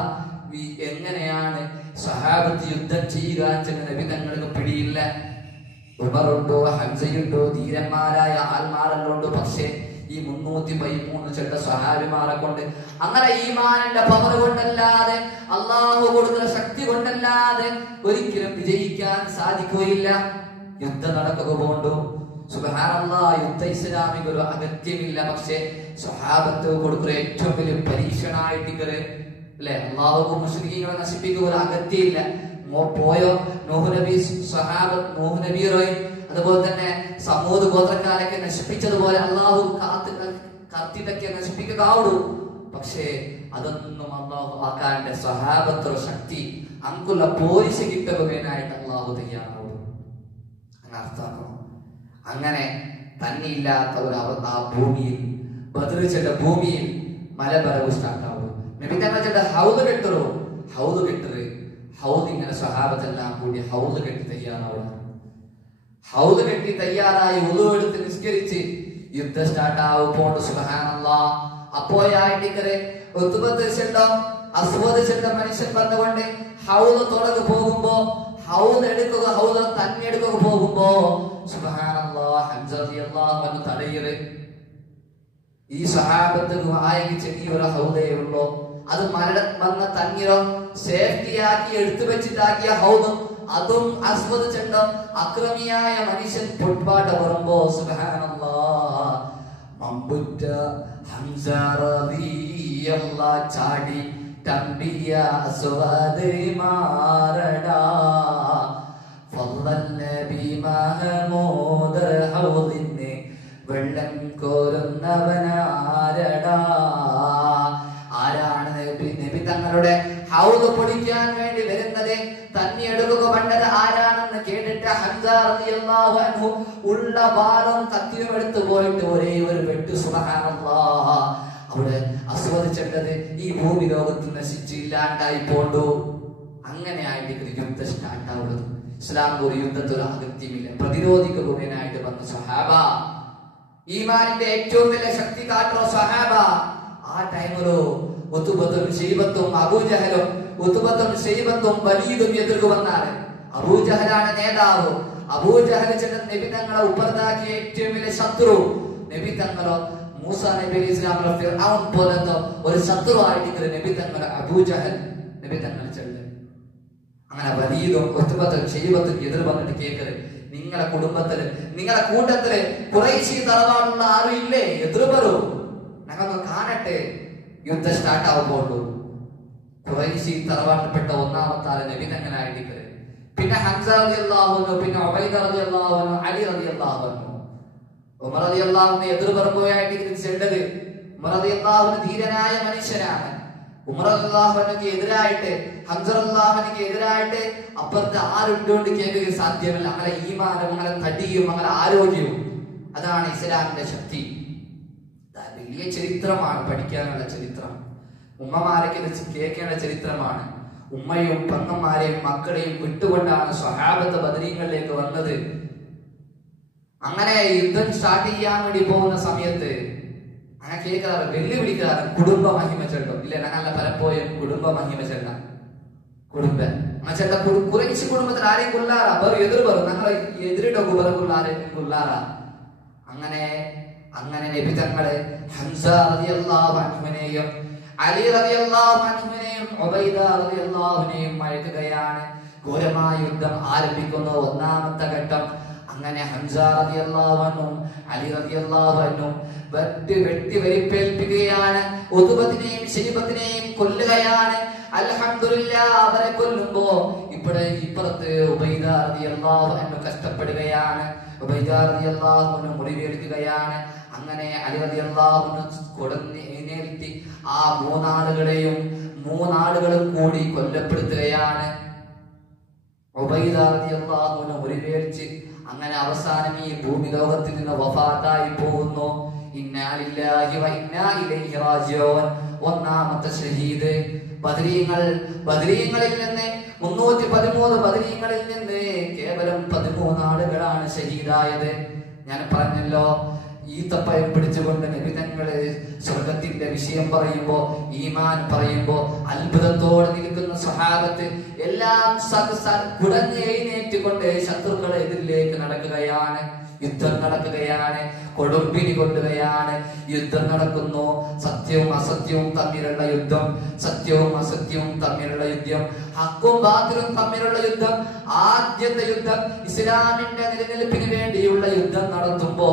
എങ്ങനെയാണ് സ്വഹാബത്ത് യുദ്ധം ചെയ്യുക എന്ന് നബി തങ്ങൾക്ക് പിടിയില്ല. ഉമറുണ്ടോ, ഹംസയുണ്ടോ, ധീരന്മാരായ ആൾമാരെല്ലുണ്ടോ. പക്ഷേ ഈ 313 ചെണ്ട സ്വഹാബിമാരെ കൊണ്ട് അങ്ങനെ ഈമാനിന്റെ പവർ കൊണ്ടല്ലാതെ, അള്ളാഹു കൊടുക്കുന്ന ശക്തി കൊണ്ടല്ലാതെ ഒരിക്കലും വിജയിക്കാൻ സാധിക്കുകയില്ല. യുദ്ധം നടക്കുക പോണ്ടു. സുബ്ഹാനല്ലാഹ്, യുദ്ധ ഇസ്ലാമിക ഒരു അഗത്യമില്ല. പക്ഷേ സ്വഹാബത്ത് കൊടുക്കുന്ന ഏറ്റവും വലിയ പരീക്ഷണായിട്ട് അല്ലെ, അള്ളാഹു മുശ്രിക്കുകളെ നശിപ്പിക്കുക ഒരു അഗത്യമില്ല. പോയോ നൂഹ് നബി, സ്വഹാബത്ത് നൂഹ് നബിയെ അതുപോലെ തന്നെ സമൂത് ഗോത്രക്കാരൊക്കെ നശിപ്പിച്ചതുപോലെ അള്ളാഹു കത്തിട്ടൊക്കെ നശിപ്പിക്കാവുള്ളൂ. പക്ഷേ അതൊന്നും അള്ളാഹു ആക്കാന്റെ സ്വഹാബത്തൊരു ശക്തി അങ്കുള്ള പോരിശ കിട്ടുകയായിട്ട് അള്ളാഹു തയ്യാറാവുള്ളൂ. അങ്ങനെ അർത്ഥമാക്കണം. അങ്ങനെ തന്നെയില്ലാത്ത ഒരു ആ ഭൂമിയിൽ, ബദറിന്റെ ഭൂമിയിൽ മലബരവ് സ്റ്റാർട്ടാവുള്ളൂ. നബി തങ്ങൾ ചെണ്ട ഹൗദ് കെട്ടറോ, ഹൗദ് കെട്ടറ്, ഹൗദ് ഇങ്ങനെ സ്വഹാബത്തെല്ലാം കൂടി ഹൗദ് കെട്ടി തയ്യാറാവുക. ഹൗദ് കെട്ടി തയ്യാറായി ഉളു എടുത്ത് നിസ്കരിച്ച് യുദ്ധം സ്റ്റാർട്ട് ആവും പോണ്ട്. സുബ്ഹാനല്ലാഹ്, അപ്പോയായിട്ട് ഒത്തുപത്ത് ചെണ്ടോ അസ്വദ് ചെണ്ട മനുഷ്യൻ വന്നുകൊണ്ട് ഹൗദ് തുടങ്ങി പോകുമ്പോ, ഹൗദ് എടുക്കുക, ഹൗദ് തന്നെ എടുക്കുക പോകുമ്പോ സുബ്ഹാനല്ലാഹ് ഹംസ റളിയല്ലാഹു അൻഹു തടയിറ്. ഈ സ്വഹാബത്ത് ആയെങ്കിൽ ചെറിയൊരു ഹൗദേ ഉള്ളൂ. അത് മരണം വന്ന തന്നിരോ സേഫ്റ്റിയാക്കി എടുത്തു വെച്ചിട്ടാക്കിയ ഹൗദും അതും അസ്വദ് ചെണ്ടം അക്രമിയായ മനുഷ്യൻ പൊട്പാട്ട പറയുമ്പോ സുബ്ഹാനല്ലാഹ് മമ്പുറ്റ ഹംസ റളിയല്ലാഹു ചാടി തമ്പിയ അസ്വദ് മാറടാ ഫളൽ നബി മഹമൂദ് ഹൗദിനെ വെള്ളം കോരുന്നവനാരടാ. ആരാണ് നബി തങ്ങളുടെ ഹൗദ് പൊടിക്കാൻ വേണ്ടി വരുന്നത്, തന്നെ എടുക്കുക പണ്ടത് ആരാണെന്ന് കേട്ടിട്ട് ഹംസ റളിയല്ലാഹു അൻഹു ഉള്ള വാളും കത്തിയും എടുത്തു പോയിട്ട് ഒരേ ഒരു വെട്ട്. സുബ്ഹാനല്ലാഹ്, അവിടെ ആസ്വദിച്ചത് ഈ ഭൂമി ലോകത്ത് നശിച്ച് ഇല്ലാണ്ടായി പോണ്ടു. അങ്ങനെ ആയിട്ട് യുദ്ധം സ്റ്റാർട്ട് ആവുന്നത്. ഇസ്ലാം ഒരു യുദ്ധത്തിൽ അകത്യമില്ല. പ്രതിരോധിക്കുകയായിട്ട് വന്ന സ്വഹാബ, ഈമാനിന്റെ ഏറ്റവും വലിയ ശക്തി കാട്ടുന്ന സ്വഹാബ. ആ ടൈമിലോ ഉത്ബത്തും ശൈബത്തും അബൂജഹലും, ഉത്ബത്തും ശൈബത്തും വലീദും എതിർക്കു വന്നാണ്. അബൂജഹലാണ് നേതാവ്. അബൂജഹൽ ചെന്ന നബി തങ്ങളെ ഉപർദാക്കിയ ഏറ്റവും വലിയ ശത്രു. നബി തങ്ങളോ മൂസ നബി അലൈഹി സ്വലാമിന്റെ ഫിർഔൻ പോലത്തെ ഒരു ശത്രുവായിട്ട് നബി തങ്ങളെ അബൂജഹൽ നബി തങ്ങൾ ചെല്ല്. അങ്ങനെ വലീദും ഉത്ബത്തും ശൈബത്തും എതിർ വന്നിട്ട് കേൾക്കരുത്, നിങ്ങളെ കുടുംബത്തില് നിങ്ങളെ കൂട്ടത്തില് ഖുറൈശി തറവാടുള്ള ആരും ഇല്ലേ, എതിർ പറൂ, ഞങ്ങൾക്ക് കാണട്ടെ. യുദ്ധം സ്റ്റാർട്ട് ആവുമ്പോണ്ടു ഖുറൈശി തറവാട്ടിൽപ്പെട്ട ഒന്നാമത്തെ ആള് നബി തങ്ങളായിട്ട്. പിന്നെ ഹംസ റളിയല്ലാഹു അൻഹു, പിന്നെ ഉബൈദ റളിയല്ലാഹു അൻഹു, അലി റളിയല്ലാഹു അൻഹു. ഉമർ റളിയല്ലാഹു അൻഹു എതിർ പറമ്പോയായിട്ട് ചെണ്ടത്. ഉമർ റളിയല്ലാഹു അൻഹു ധീരനായ മനുഷ്യനാണ്. ഉമർ റളിയല്ലാഹു അൻഹുക്ക് എതിരായിട്ട്, ഹംസ റളിയല്ലാഹു അൻഹുക്ക് എതിരായിട്ട് അപ്പുറത്ത് ആരുണ്ടോണ്ട് കേൾക്കുക സാധ്യമല്ല. അങ്ങനെ ഈമാനും അങ്ങനെ തടിയും അങ്ങനെ ആരോഗ്യവും, അതാണ് ഇസ്ലാമിന്റെ ശക്തി. വലിയ ചരിത്രമാണ്, പഠിക്കാനുള്ള ചരിത്രം. ഉമ്മമാരൊക്കെ കേൾക്കേണ്ട ചരിത്രമാണ്. ഉമ്മയും പെങ്ങന്മാരെയും മക്കളെയും വിട്ടുകൊണ്ടാണ് സ്വഹാബത്ത് ബദരീങ്ങളിലേക്ക് വന്നത്. അങ്ങനെ യുദ്ധം സ്റ്റാർട്ട് ചെയ്യാൻ വേണ്ടി പോകുന്ന സമയത്ത് അങ്ങനെ കേൾക്കാറ്, വെല്ലുവിളിക്കാറ്, കുടുംബ മഹിമ ചെണ്ടോ ഇല്ല, ഞങ്ങളുടെ പലപ്പോഴും കുടുംബ മഹിമ ചെണ്ട ചെണ്ട കുറച്ച് കുടുംബത്തിൽ ആരെയും കൊല്ലാറാ വേറെ എതിർ പറയും, ഞങ്ങൾ എതിരിട്ടോ ആരെയും കൊല്ലാറാ. അങ്ങനെ നബി തങ്ങളെ ഹംസ റളിയല്ലാഹു അൻഹുവിനെയും അലി റളിയല്ലാഹു അൻഹുവിനെയും ഉബൈദ റളിയല്ലാഹു അൻഹുവിനെയും മയക്കുകയാണ്. ഘോരമായ യുദ്ധം ആരംഭിക്കുന്ന ഒന്നാമത്തെ ഘട്ടം. അങ്ങനെ ഹംസ റളിയല്ലാഹു അൻഹു അലി റളിയല്ലാഹു അൻഹു വെട്ടി വെരിപ്പേൽപ്പിക്കുകയാണ്. ഉത്ബത്തിനെയും ശൈബത്തിനെയും കൊല്ലുകയാണ്. അൽഹംദുലില്ലാഹ്, അവരെ കൊല്ലുമ്പോ ഇപ്പുറത്ത് ഉബൈദ റളിയല്ലാഹു അൻഹു കഷ്ടപ്പെടുകയാണ്. ഉബൈദ റളിയല്ലാഹു അൻഹു മുറിവേൽക്കുകയാണ്. അങ്ങനെ അലി റളിയല്ലാഹു അൻഹു കൊടുന്ന് എഴുന്നേൽത്തി ആ മൂന്നാളുകളും കൂടി കൊല്ലപ്പെടുത്തുകയാണ്. ഉബൈദ റളിയല്ലാഹു അൻഹു മുറിവേൽച്ച് അങ്ങനെ അവസാനം ഈ ഭൂമി ലോകത്തിൽ നിന്ന് വഫാത്തായി പോകുന്നു. ഇന്നാ ലില്ലാഹി വ ഇന്നാ ഇലൈഹി റാജിഊൻ. ഒന്നാമത്തെ ഷഹീദ് ബദരീങ്ങളിൽ നിന്ന് 313 ബദരീങ്ങളിൽ നിന്ന് കേവലം 13 ആളുകളാണ് ഷഹീദായത്. ഞാൻ പറഞ്ഞല്ലോ, ഈത്തപ്പഴം പിടിച്ചുകൊണ്ട് നബി തങ്ങള് സ്വർഗത്തിന്റെ വിഷയം പറയുമ്പോ, ഈമാൻ പറയുമ്പോ അത്ഭുതത്തോടെ നിൽക്കുന്ന സ്വഹാബത്ത് എല്ലാം കുടഞ്ഞ് എഴുന്നേറ്റുകൊണ്ട് ശത്രുക്കളെ എതിരിലേക്ക് നടക്കുകയാണ്. യുദ്ധം നടക്കുകയാണ്, കൊടുമ്പിരി കൊള്ളുകയാണ്. യുദ്ധം നടക്കുന്നു, സത്യവും അസത്യവും തമ്മിലുള്ള യുദ്ധം, സത്യവും അസത്യവും തമ്മിലുള്ള യുദ്ധം, ഹക്കും ബാത്തിലും തമ്മിലുള്ള യുദ്ധം. ആദ്യത്തെ യുദ്ധം ഇസ്ലാമിന്റെ നിലനിൽപ്പിന് വേണ്ടിയുള്ള യുദ്ധം നടത്തുമ്പോ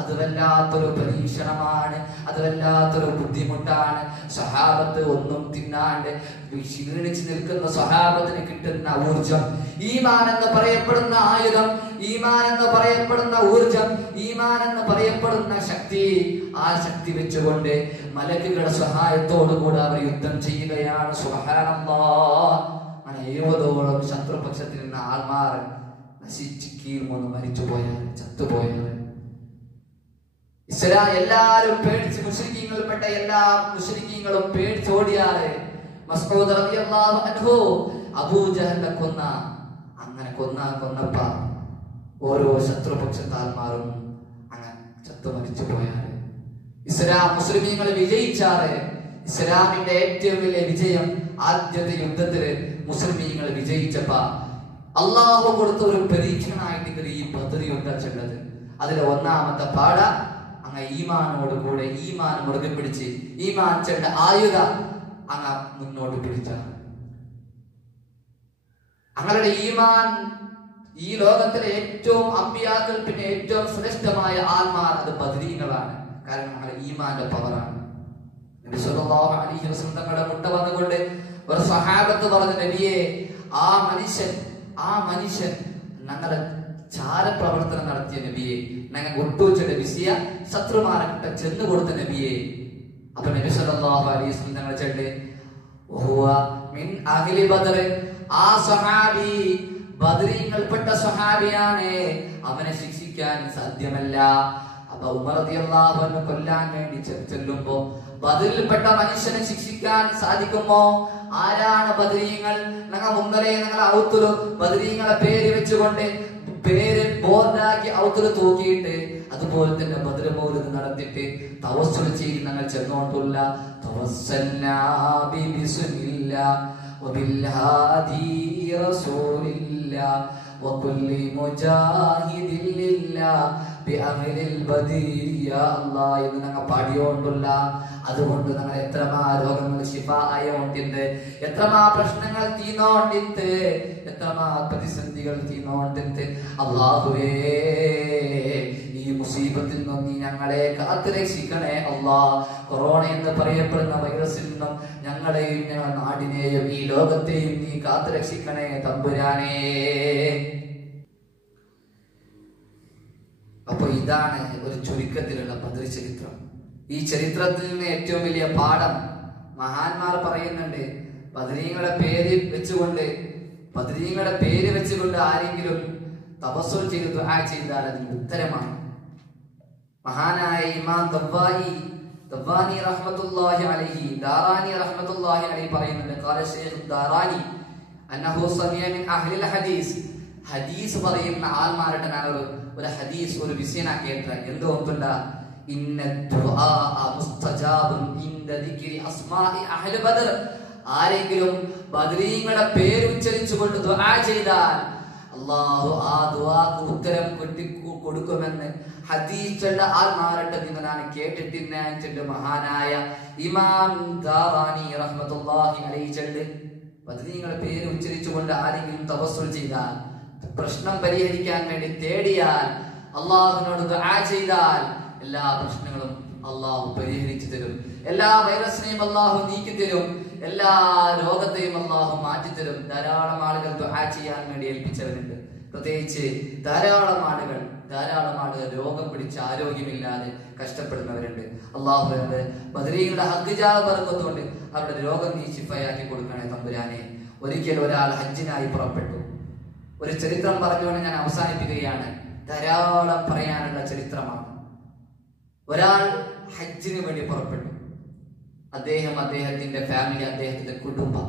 അത് വല്ലാത്തൊരു പരീക്ഷണമാണ്, അത് വല്ലാത്തൊരു ബുദ്ധിമുട്ടാണ്. സ്വഹാബത്ത് ഒന്നും തിന്നാണ്ട് ക്ഷീണിച്ച് നിൽക്കുന്ന സ്വഹാബത്തിന് കിട്ടുന്ന ഊർജം, ഈമാൻ എന്ന് പറയപ്പെടുന്ന ആയുധം, ഈമാൻ എന്ന് പറയപ്പെടുന്ന ഊർജം, ഈമാൻ എന്ന് പറയപ്പെടുന്ന ശക്തി, ആ ശക്തി വെച്ചുകൊണ്ട് മലക്കുകളുടെ സഹായത്തോടുകൂടി അവർ യുദ്ധം ചെയ്യുകയാണ്. സുബ്ഹാനല്ലാഹ്. 70ഓളം ശത്രുപക്ഷത്തിൽ നിന്ന് ആൾമാർ നശിച്ച് കീഴ്മൊന്ന് മരിച്ചുപോയാൽ, ചത്തുപോയാൽ, എല്ലാരും പേടിച്ച്, മുശ്രിക്കീങ്ങളിൽപ്പെട്ട എല്ലാ മുശ്രിക്കീങ്ങളും പേടിച്ചോടിയാല് മസ്ഊദ് റളിയല്ലാഹു അൻഹു അബൂജഹലിനെ അങ്ങനെ കൊന്നപ്പ ഓരോ ശത്രുപക്ഷത്താൽമാരും അങ്ങനെ ചത്തു മരിച്ചു പോയാല്, മുസ്ലിമീങ്ങൾ വിജയിച്ചാല്, ഇസ്ലാമിന്റെ ഏറ്റവും വലിയ വിജയം ആദ്യത്തെ യുദ്ധത്തില് മുസ്ലിമീങ്ങൾ വിജയിച്ചപ്പ അള്ളാഹു കൊടുത്ത ഒരു പരീക്ഷണമായിട്ട് ഈ ബദർ യുദ്ധം ചെന്നത്. അതിലെ ഒന്നാമത്തെ പാഠ അങ്ങ് ഈമാനോട് കൂടെ ഈമാൻ മുറുകെ പിടിച്ച് ഈമാൻ ചെണ്ട ആയുധ അങ്ങ് മുന്നോട്ട് പിടിച്ചാണ്. അങ്ങനെ ഈമാൻ ഈ ലോകത്തിലെ ഏറ്റവും അമ്പിയാക്കൾ, പിന്നെ ഏറ്റവും ശ്രേഷ്ഠമായ ആത്മാർ അത് ബദരീങ്ങളാണ്. കാരണം അങ്ങനെ ഈമാന്റെ പവറാണ്. നബി സല്ലല്ലാഹു അലൈഹി വസല്ലം തങ്ങളുടെ മുട്ട വന്നുകൊണ്ട് ഒരു സ്വഹാബത്ത് പറഞ്ഞു, നബിയെ, ആ മനുഷ്യൻ ഞങ്ങളുടെ ചാരപ്രവർത്തനം നടത്തിയ നബിയെ, ഞങ്ങൾ ഒട്ടുവെച്ച വിസിയ ശത്രുമാരെ കിട്ട ചെന്ന് കൊടുത്ത നബിയെ. അപ്പൊ നബി സല്ലല്ലാഹു അലൈഹി വസല്ലം തങ്ങൾ ചെല്ല്, മിൻ അഹ്ലി ബദർ, ആ സ്വഹാബി ബദരീങ്ങൾപ്പെട്ട സ്വഹാബിയാണ്, അവനെ ശിക്ഷിക്കാൻ സാധ്യമല്ല. അപ്പൊ ഉമർ റളിയല്ലാഹു അൻഹു കൊല്ലാൻ വേണ്ടി ചെല്ലുമ്പോ ബദറിൽപ്പെട്ട മനുഷ്യനെ ശിക്ഷിക്കാൻ സാധിക്കുമോ? ആരാണ് ബദരീങ്ങൾ? ഞങ്ങൾ മുന്നലേ ഞങ്ങൾ ഔത്തുല് ബദരീങ്ങളെ പേര് വെച്ചുകൊണ്ട് പേര് ബോർഡാക്കി ഔത്തുല് തൂക്കിയിട്ട് അതുപോലെ തന്നെ ബദർ മൗലിദ് നടത്തിയിട്ട് തവസ്സുൽ ചെയ്ത് ഞങ്ങൾ ചെന്നോണ്ടുള്ള തവസ്സൽനാ ബിസ്മില്ലാഹ് വബിൽഹാദി റസൂലില്ലാഹ് വകുല്ലി മുജാഹിദിൻ ലില്ലാഹ് ബിഅഹ്ലിൽ ബദീർ യാ അല്ലാഹ് എന്ന് ഞങ്ങൾ പാടിയോണ്ടുള്ള. അതുകൊണ്ട് ഞങ്ങൾ എത്രമാ രോഗങ്ങൾ ശിഫ ആയോണ്ടിണ്ട്, എത്രമാ പ്രശ്നങ്ങൾ തീർന്നോണ്ടിണ്ട്, എത്രമാ പ്രതിസന്ധികൾ തീർന്നോണ്ടിണ്ട്. അല്ലാഹുവേ, ഈ മുസീബത്തിൽ നിന്നും നീ ഞങ്ങളെ കാത്തു രക്ഷിക്കണേ അല്ലാഹ്. കൊറോണ എന്ന് പറയപ്പെടുന്ന വൈറസിൽ നിന്നും ഞങ്ങളെയും ഞങ്ങളുടെ നാടിനെയും ഈ ലോകത്തെയും നീ കാത്തു രക്ഷിക്കണേ തമ്പുരാനേ. അപ്പൊ ഇതാണ് ഒരു ചുരുക്കത്തിലുള്ള ബദർ ചരിത്രം. ഈ ചരിത്രത്തിൽ നിന്ന് ഏറ്റവും വലിയ പാഠം മഹാന്മാർ പറയുന്നുണ്ട്. ബദരീങ്ങളുടെ പേര് വെച്ചുകൊണ്ട് ആരെങ്കിലും തവസ്സുൽ ചെയ്ത് ദുആ ചെയ്താൽ അതിന് ഉത്തരമാണ്. മഹാനായ ഇമാം ദവ്വാനി റഹ്മത്തുള്ളാഹി അലൈഹി, ദാറാനി റഹ്മത്തുള്ളാഹി അലൈഹി പറയുന്നുണ്ട്, ഖാല ശൈഖ് ദാറാനി അന്നഹു സമിഅ മിൻ അഹ്ലിൽ ഹദീസ്, ഹദീസ് പറയുന്ന ആൾമാരുടെ ഞാൻ ഒരു ഹദീസ്, ഒരു വിഷയന കേട്ട എന്തുകൊണ്ടുണ്ട, ഇന്ന ദുആ മുസ്തജാബുൻ ഇൻദ ദിക്രി അസ്മാഇ അഹ്ലി ബദർ, ആരെങ്കിലും ബദരീങ്ങളുടെ പേര് ഉച്ചരിച്ചുകൊണ്ട് ദുആ ചെയ്താൽ അല്ലാഹു ആ ദുആക്ക് ഉത്തരം കൊടുക്കുമെന്ന് ഹദീസുള്ള ആൾമാരുടെ ഞാൻ കേട്ടിട്ടില്ല. മഹാനായ ഇമാം ദാറാനി റഹ്മത്തുള്ളാഹി അലൈഹി ചൊല്ല്, ബദരീങ്ങളുടെ പേര് ഉച്ചരിച്ചുകൊണ്ട് ആരെങ്കിലും തവസ്സുൽ ചെയ്താൽ, പ്രശ്നം പരിഹരിക്കാൻ വേണ്ടി തേടിയാൽ, അള്ളാഹുവിനോട് ദുആ ചെയ്താൽ എല്ലാ പ്രശ്നങ്ങളും അള്ളാഹു പരിഹരിച്ചു തരും. എല്ലാ വൈറസിനെയും അള്ളാഹു നീക്കി തരും. എല്ലാ രോഗത്തെയും അള്ളാഹു മാറ്റിത്തരും. ധാരാളം ആളുകൾ ദുആ ചെയ്യാൻ വേണ്ടി ഏൽപ്പിച്ചവരുണ്ട്. പ്രത്യേകിച്ച് ധാരാളം ആളുകൾ രോഗം പിടിച്ച് ആരോഗ്യമില്ലാതെ കഷ്ടപ്പെടുന്നവരുണ്ട്. അള്ളാഹുവിന്റെ ബദരീങ്ങളുടെ ഹഖ്ജാവ് ബർക്കത്തുകൊണ്ട് അവരുടെ രോഗം നീ ശിഫയാക്കി കൊടുക്കണേ തമ്പുരാനെ. ഒരിക്കൽ ഒരാൾ ഹജ്ജിനായി പുറപ്പെട്ടു. ഒരു ചരിത്രം പറഞ്ഞുകൊണ്ട് ഞാൻ അവസാനിപ്പിക്കുകയാണ്. ധാരാളം പറയാനുള്ള ചരിത്രമാണ്. ഒരാൾ ഹജ്ജിന് വേണ്ടി പുറപ്പെട്ടു. അദ്ദേഹത്തിന്റെ ഫാമിലി, അദ്ദേഹത്തിന്റെ കുടുംബം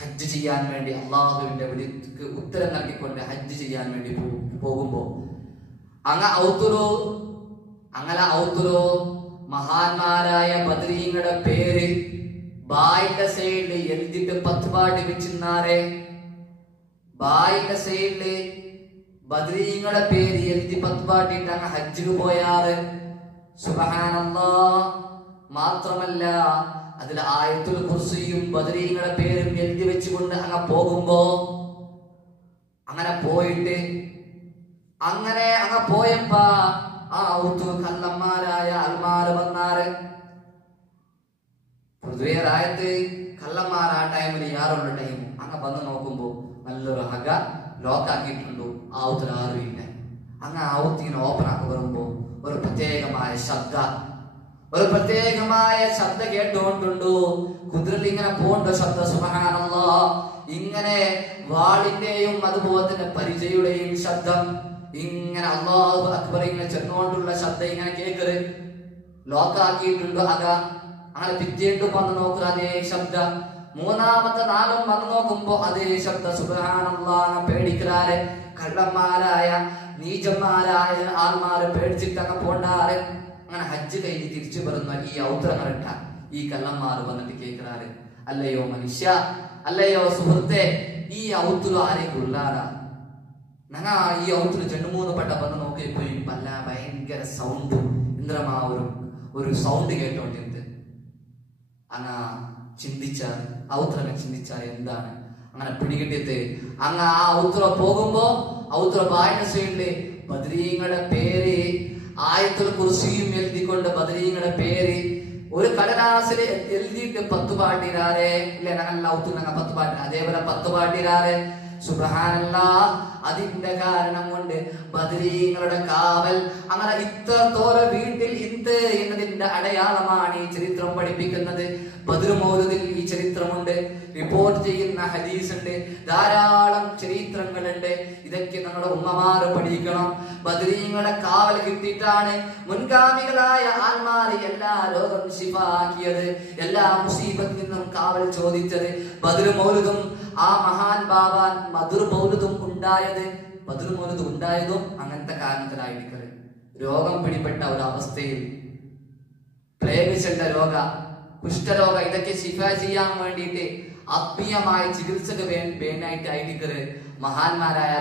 ഹജ്ജ് ചെയ്യാൻ വേണ്ടി അള്ളാഹുവിന്റെ വിളിക്ക് ഉത്തരം നൽകിക്കൊണ്ട് ഹജ്ജ് ചെയ്യാൻ വേണ്ടി പോകുമ്പോ അങ്ങനെ ഔത്തുറോ മഹാന്മാരായ ബദരീങ്ങളുടെ പേര് ബായിന്റെ സൈഡില് എഴുതിട്ട് 10 പാട്ടി വെച്ചിരുന്നാരെ. ബായിന്റെ സൈഡില് ബദരീങ്ങളുടെ പേര് എഴുതി 10 പാട്ടിട്ട് അങ്ങ് ഹജ്ജിന് പോയാറ്. സുബ്ഹാനല്ലാഹ്. മാത്രമല്ല അതിൽ ആയത്തുൽ കുർസിയും ബദരീങ്ങളുടെ പേരും എഴുതി വെച്ചുകൊണ്ട് അങ്ങ് പോകുമ്പോ അങ്ങനെ പോയപ്പോ ആ ഔത്തു കള്ളന്മാരായ ആൾമാര് വന്നാറ്. പൊതുവേ റായത്ത് കള്ളന്മാർ ആ ടൈമിൽ യാറുള്ള ടൈം അങ്ങ് വന്ന് നോക്കുമ്പോ നല്ലൊരു ഹഗ ലോക്കാക്കിയിട്ടുണ്ടോ ആ ഔത്തിൽ ആരും ഇല്ല. അങ്ങ് ആ ഔത്തിങ്ങനെ ഓപ്പൺ ആക്കി വരുമ്പോ ഒരു പ്രത്യേകമായ ശബ്ദ കേട്ടുകൊണ്ടുണ്ടോ. കുതിരൽ ഇങ്ങനെ പോണ്ടോ ശബ്ദ. സുബ്ഹാനല്ലാഹ്. ഇങ്ങനെ വാളിന്റെയും അതുപോലെ തന്നെ പരിചയുടെയും ശബ്ദം, ഇങ്ങനെ അല്ലാഹു അക്ബർ ഇങ്ങനെ ചെന്നുകൊണ്ടുള്ള ശബ്ദം ഇങ്ങനെ കേക്കറ്. ലോക്കാക്കിയിട്ടുണ്ടോ അക. അങ്ങനെ പിറ്റേണ്ടും വന്ന് നോക്കുക അതേ ശബ്ദം. മൂന്നാമത്തെ നാളും വന്ന് നോക്കുമ്പോ അതേ ശബ്ദം. സുബ്ഹാനല്ലാഹ്. പേടിക്കാറ് കള്ളന്മാരായ നീചന്മാരായ ആൾമാര് പേടിച്ചിട്ട് അങ്ങ് പോണ്ടാറ്. അങ്ങനെ ഹജ്ജ് കഴിഞ്ഞ് തിരിച്ചു വരുന്ന ഈ ഔത്രങ്ങളിട്ട ഈ കള്ളന്മാർ വന്നിട്ട് കേൾക്കാറ്, അല്ലയോ മനുഷ്യ, അല്ലയോ സുഹൃത്തെ, ഈ ഔത്തുలు ആരെക്കുള്ളാടാ? ഞങ്ങ ഈ ഔത്തുలు 2-3 പട്ട വന്ന് നോക്കിപ്പോയി പല്ല ഭയങ്കര സൗണ്ട് ഇന്ദ്രമാ ഒരു സൗണ്ട് കേട്ടോണ്ടിരുന്നത്. അങ്ങ ചിന്തിച്ചാൽ ഔത്രനെ ചിന്തിച്ചാൽ എന്താണ് അങ്ങനെ പിടികിട്ടിയത്. അങ്ങ് ആ ഔത്ര പോകുമ്പോ ഔത്ര ബായിന്റെ സൈഡില് ബദരീങ്ങളുടെ പേര് ആയത്തുൽ കുർസിയും എഴുതിക്കൊണ്ട് ബദരീങ്ങളുടെ പേര് ഒരു കടലാസിൽ എഴുതിയിട്ട് 10 പാട്ടിരാരെ ഇല്ലേ. ഞങ്ങൾ ഔത്തു 10 പാട്ടി അതേപോലെ 10 പാട്ടിരാരെ. സുബ്ഹാനല്ലാഹ്. അതിന്റെ കാരണം കൊണ്ട് ബദരീങ്ങളുടെ കാവൽ അങ്ങനെ ഇത്രത്തോളം വീട്ടിൽ ഇന്ത് എന്നതിന്റെ അടയാളമാണ് ഈ ചരിത്രം പഠിപ്പിക്കുന്നത്. ബദർ മൗലിദിൽ ഈ ചരിത്രമുണ്ട്, റിപ്പോർട്ട് ചെയ്യുന്ന ഹദീസ് ഉണ്ട്, ധാരാളം ചരിത്രങ്ങളുണ്ട്. ഇതൊക്കെ നമ്മുടെ ഉമ്മമാര് പഠിക്കണം. ബദരീങ്ങളുടെ കാവൽ കിട്ടിയിട്ടാണ് മുൻഗാമികളായ ആൾമാർ എല്ലാ രോഗം ശിഫാക്കിയത്, എല്ലാ മുസീബത്തിൽ നിന്നും കാവൽ ചോദിച്ചത്. ബദർ മൗലിദും ആ മഹാൻ ബാബാൻ ബദർ മൗലിദും ഉണ്ടായതും അങ്ങനത്തെ കാരണത്തിലായിരിക്കും. രോഗം പിടിപെട്ട ഒരു അവസ്ഥയിൽ പ്ലേഗ് ചെണ്ട രോഗ, കുഷ്ഠരോഗ, ഇതൊക്കെ ശിഫ ചെയ്യാൻ വേണ്ടിയിട്ട് ആത്മീയമായ ചികിത്സക്ക് വേണ്ടായിട്ടായിരിക്കും മഹാന്മാരായ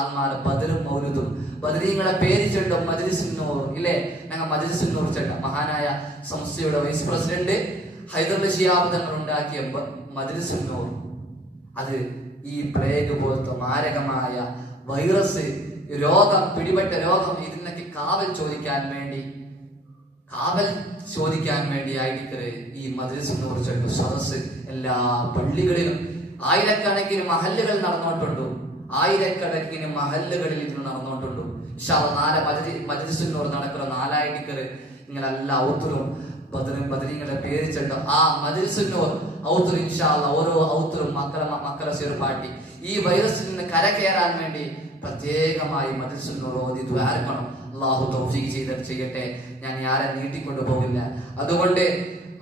ആത്മാർ ബദറും മൗലിദും ബദരീങ്ങളെ പേര് ചെണ്ടും മജ്ലിസുന്നൂർ ഇല്ലേ. ഞങ്ങൾ മജ്ലിസുന്നൂർ ചെണ്ട മഹാനായ സംസ്ഥയുടെ വൈസ് പ്രസിഡന്റ് ഹൈദർ ശിഹാബ് തങ്ങൾ ഉണ്ടാക്കിയ മജ്ലിസുന്നൂർ. അത് ഈ പ്ലേഗ് പോലത്തെ മാരകമായ വൈറസ് രോഗം, പിടിപെട്ട രോഗം, ഇതിനൊക്കെ കാവൽ ചോദിക്കാൻ വേണ്ടിയായിരിക്കും ഈ മദ്രസ സദസ് എല്ലാ പള്ളികളിലും ആയിരക്കണക്കിന് മഹല്ലുകൾ നടന്നുകൊണ്ടുണ്ടോ. ആയിരക്കണക്കിന് മഹല്ലുകളിൽ ഇത് നടന്നുകൊണ്ടുണ്ടോ. നാളെ മജ്ലിസുന്നൂർ നടക്കുന്ന 4 ആയിട്ടിക്കറ് നിങ്ങളെല്ലാ ഔത്തറും ബദരീങ്ങളുടെ പേര് ചെണ്ടോ ആ മജ്ലിസുന്നൂർ ഔത്തർ ഇൻഷാ അല്ലാഹ് ഓരോ ഔത്തറും മക്കളെ ചെറുപാട്ടി ഈ വൈറസിൽ നിന്ന് കരകയറാൻ വേണ്ടി പ്രത്യേകമായി മജ്ലിസുന്നൂർ ഓതി ദുആ ചെയ്യണം. അല്ലാഹു തൗഫീഖ് ചെയ്യട്ടെ. ഞാൻ ആരെ നീട്ടിക്കൊണ്ടു പോകില്ല.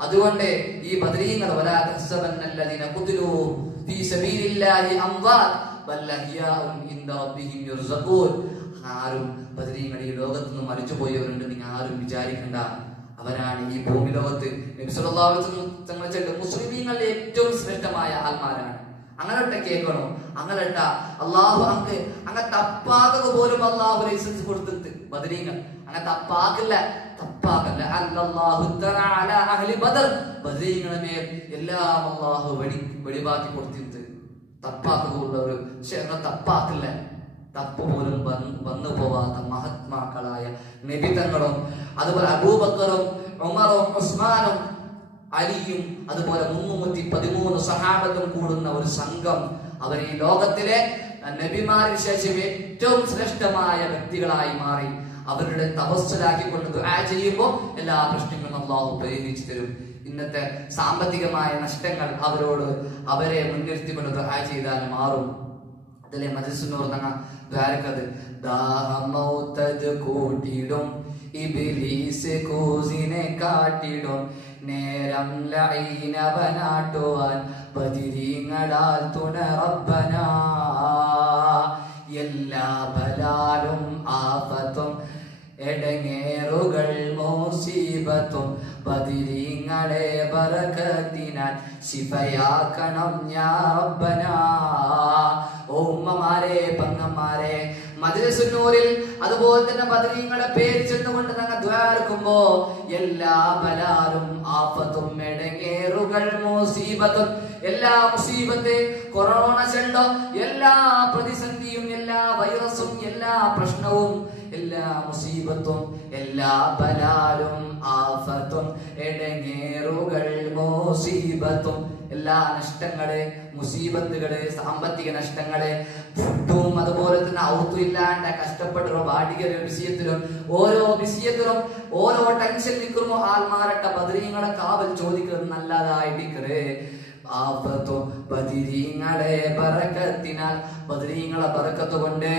അതുകൊണ്ട് ഈ ബദരീങ്ങൾ വലാ തഹ്സബന്നല്ലദീന ഖുതിലൂ ഫീ സബീലില്ലാഹി അംവാത് ബൽ അഹ്യാഉൻ ഇൻദ റബ്ബിഹിം യുർസഖൂൻ. ആരും ബദരീങ്ങൾ ഈ ലോകത്ത് നിന്ന് മരിച്ചു പോയവരുണ്ട് നിങ്ങൾ ആരും വിചാരിക്കണ്ട. അവരാണ് ഈ ഭൂമി ലോകത്ത് നബി സല്ലല്ലാഹു അലൈഹി വസല്ലം തങ്ങൾ ചെല്ലും മുസ്ലിമീങ്ങളുടെ ഏറ്റവും ശ്രേഷ്ഠമായ ആൾമാരാണ്. അങ്ങനത്തെ കേൾക്കണോ? അങ്ങനട്ട അള്ളാഹു അങ്ങനെ തപ്പാക്കുക പോലും അള്ളാഹു ലൈസൻസ് കൊടുത്തിട്ട് ബദരീങ്ങൾ അങ്ങനെ തപ്പാക്കല്ല. ബദരീങ്ങളെ മേൽ എല്ലാം അള്ളാഹു വെളിവാക്കി കൊടുത്തിട്ട് തപ്പാക്കുള്ളവര് തപ്പാക്കില്ല. തപ്പ് പോലും വന്നു പോവാത്ത മഹാത്മാക്കളായ നബി തങ്ങളും അതുപോലെ അബൂബക്കറും ഉമറും ഉസ്മാനും അലിയും അതുപോലെ 313 സഹാബത്തും കൂടുന്ന ഒരു സംഘം അവർ ഈ ലോകത്തിലെ നബിമാരിൽ ശേഷം ഏറ്റവും ശ്രേഷ്ഠമായ വ്യക്തികളായി മാറി അവരുടെ തവസ്സുലാക്കിക്കൊണ്ട് ദുആ ചെയ്യുമ്പോൾ എല്ലാ പ്രശ്നങ്ങളും അല്ലാഹു പരിഹരിച്ചു തരും. ഇന്നത്തെ സാമ്പത്തികമായ നഷ്ടങ്ങൾ അവരെ മുൻനിർത്തിക്കൊണ്ട് ദുആ ചെയ്താൽ മാറും. അതിലെ മജ്‌ലിസുന്നൂർ തങ്ങ ദ്വാരക്കത് ദാഹമൗതദ് കൂട്ടിടും ഇബ്ലീസ് കൂസിനെ കാട്ടിടും നേരം ലഈനവനാട്ടുവാൻ ബദിരീങ്ങളാൽ തുണ റബ്ബനാ എല്ലാ ബലാലും ആഫത്തും എടങ്ങേറുകൾ മുസീബത്തും ബദിരീങ്ങളെ ബറകത്തിനാൽ ശിഫയാക്കണം യാ റബ്ബനാ. ഓ ഉമ്മമാരെ, പെങ്ങന്മാരെ, മജ്‌ലിസുന്നൂരിൽ അതുപോലെ തന്നെ ബദരീങ്ങളെ പേര് ചെന്നുകൊണ്ട് ഞങ്ങൾ ദ്വാരക്കുമ്പോ എല്ലാ ബലാലും ആഫത്തും എടങ്ങേറുകൾ മുസീബത്തും എല്ലാ മുസീബത്ത് കൊറോണ ചെണ്ടോ എല്ലാ പ്രതിസന്ധിയും എല്ലാ വൈറസും എല്ലാ പ്രശ്നവും എല്ലാ മുസീബത്തും എല്ലാ ബലാലും ആഫത്തും എടങ്ങേറുകൾ മുസീബത്തും എല്ലാ നഷ്ടങ്ങള് മുസീബത്തുകള് സാമ്പത്തിക നഷ്ടങ്ങള് ഫുഡും അതുപോലെ തന്നെ ഔത്തും ഇല്ലാണ്ട് കഷ്ടപ്പെട്ടുള്ള വാടിക വിഷയത്തിലും ഓരോ വിഷയത്തിലും ഓരോ ടെൻഷൻ നിൽക്കുമ്പോ ആൽമാരട്ട ബദരീങ്ങളെ കാവൽ ചോദിക്കുന്നത് നല്ലതായിട്ട് ആഫത്തും ബദരീങ്ങളെ ബറക്കത്തിനാൽ ബദരീങ്ങളെ ബറക്കത്ത് കൊണ്ട്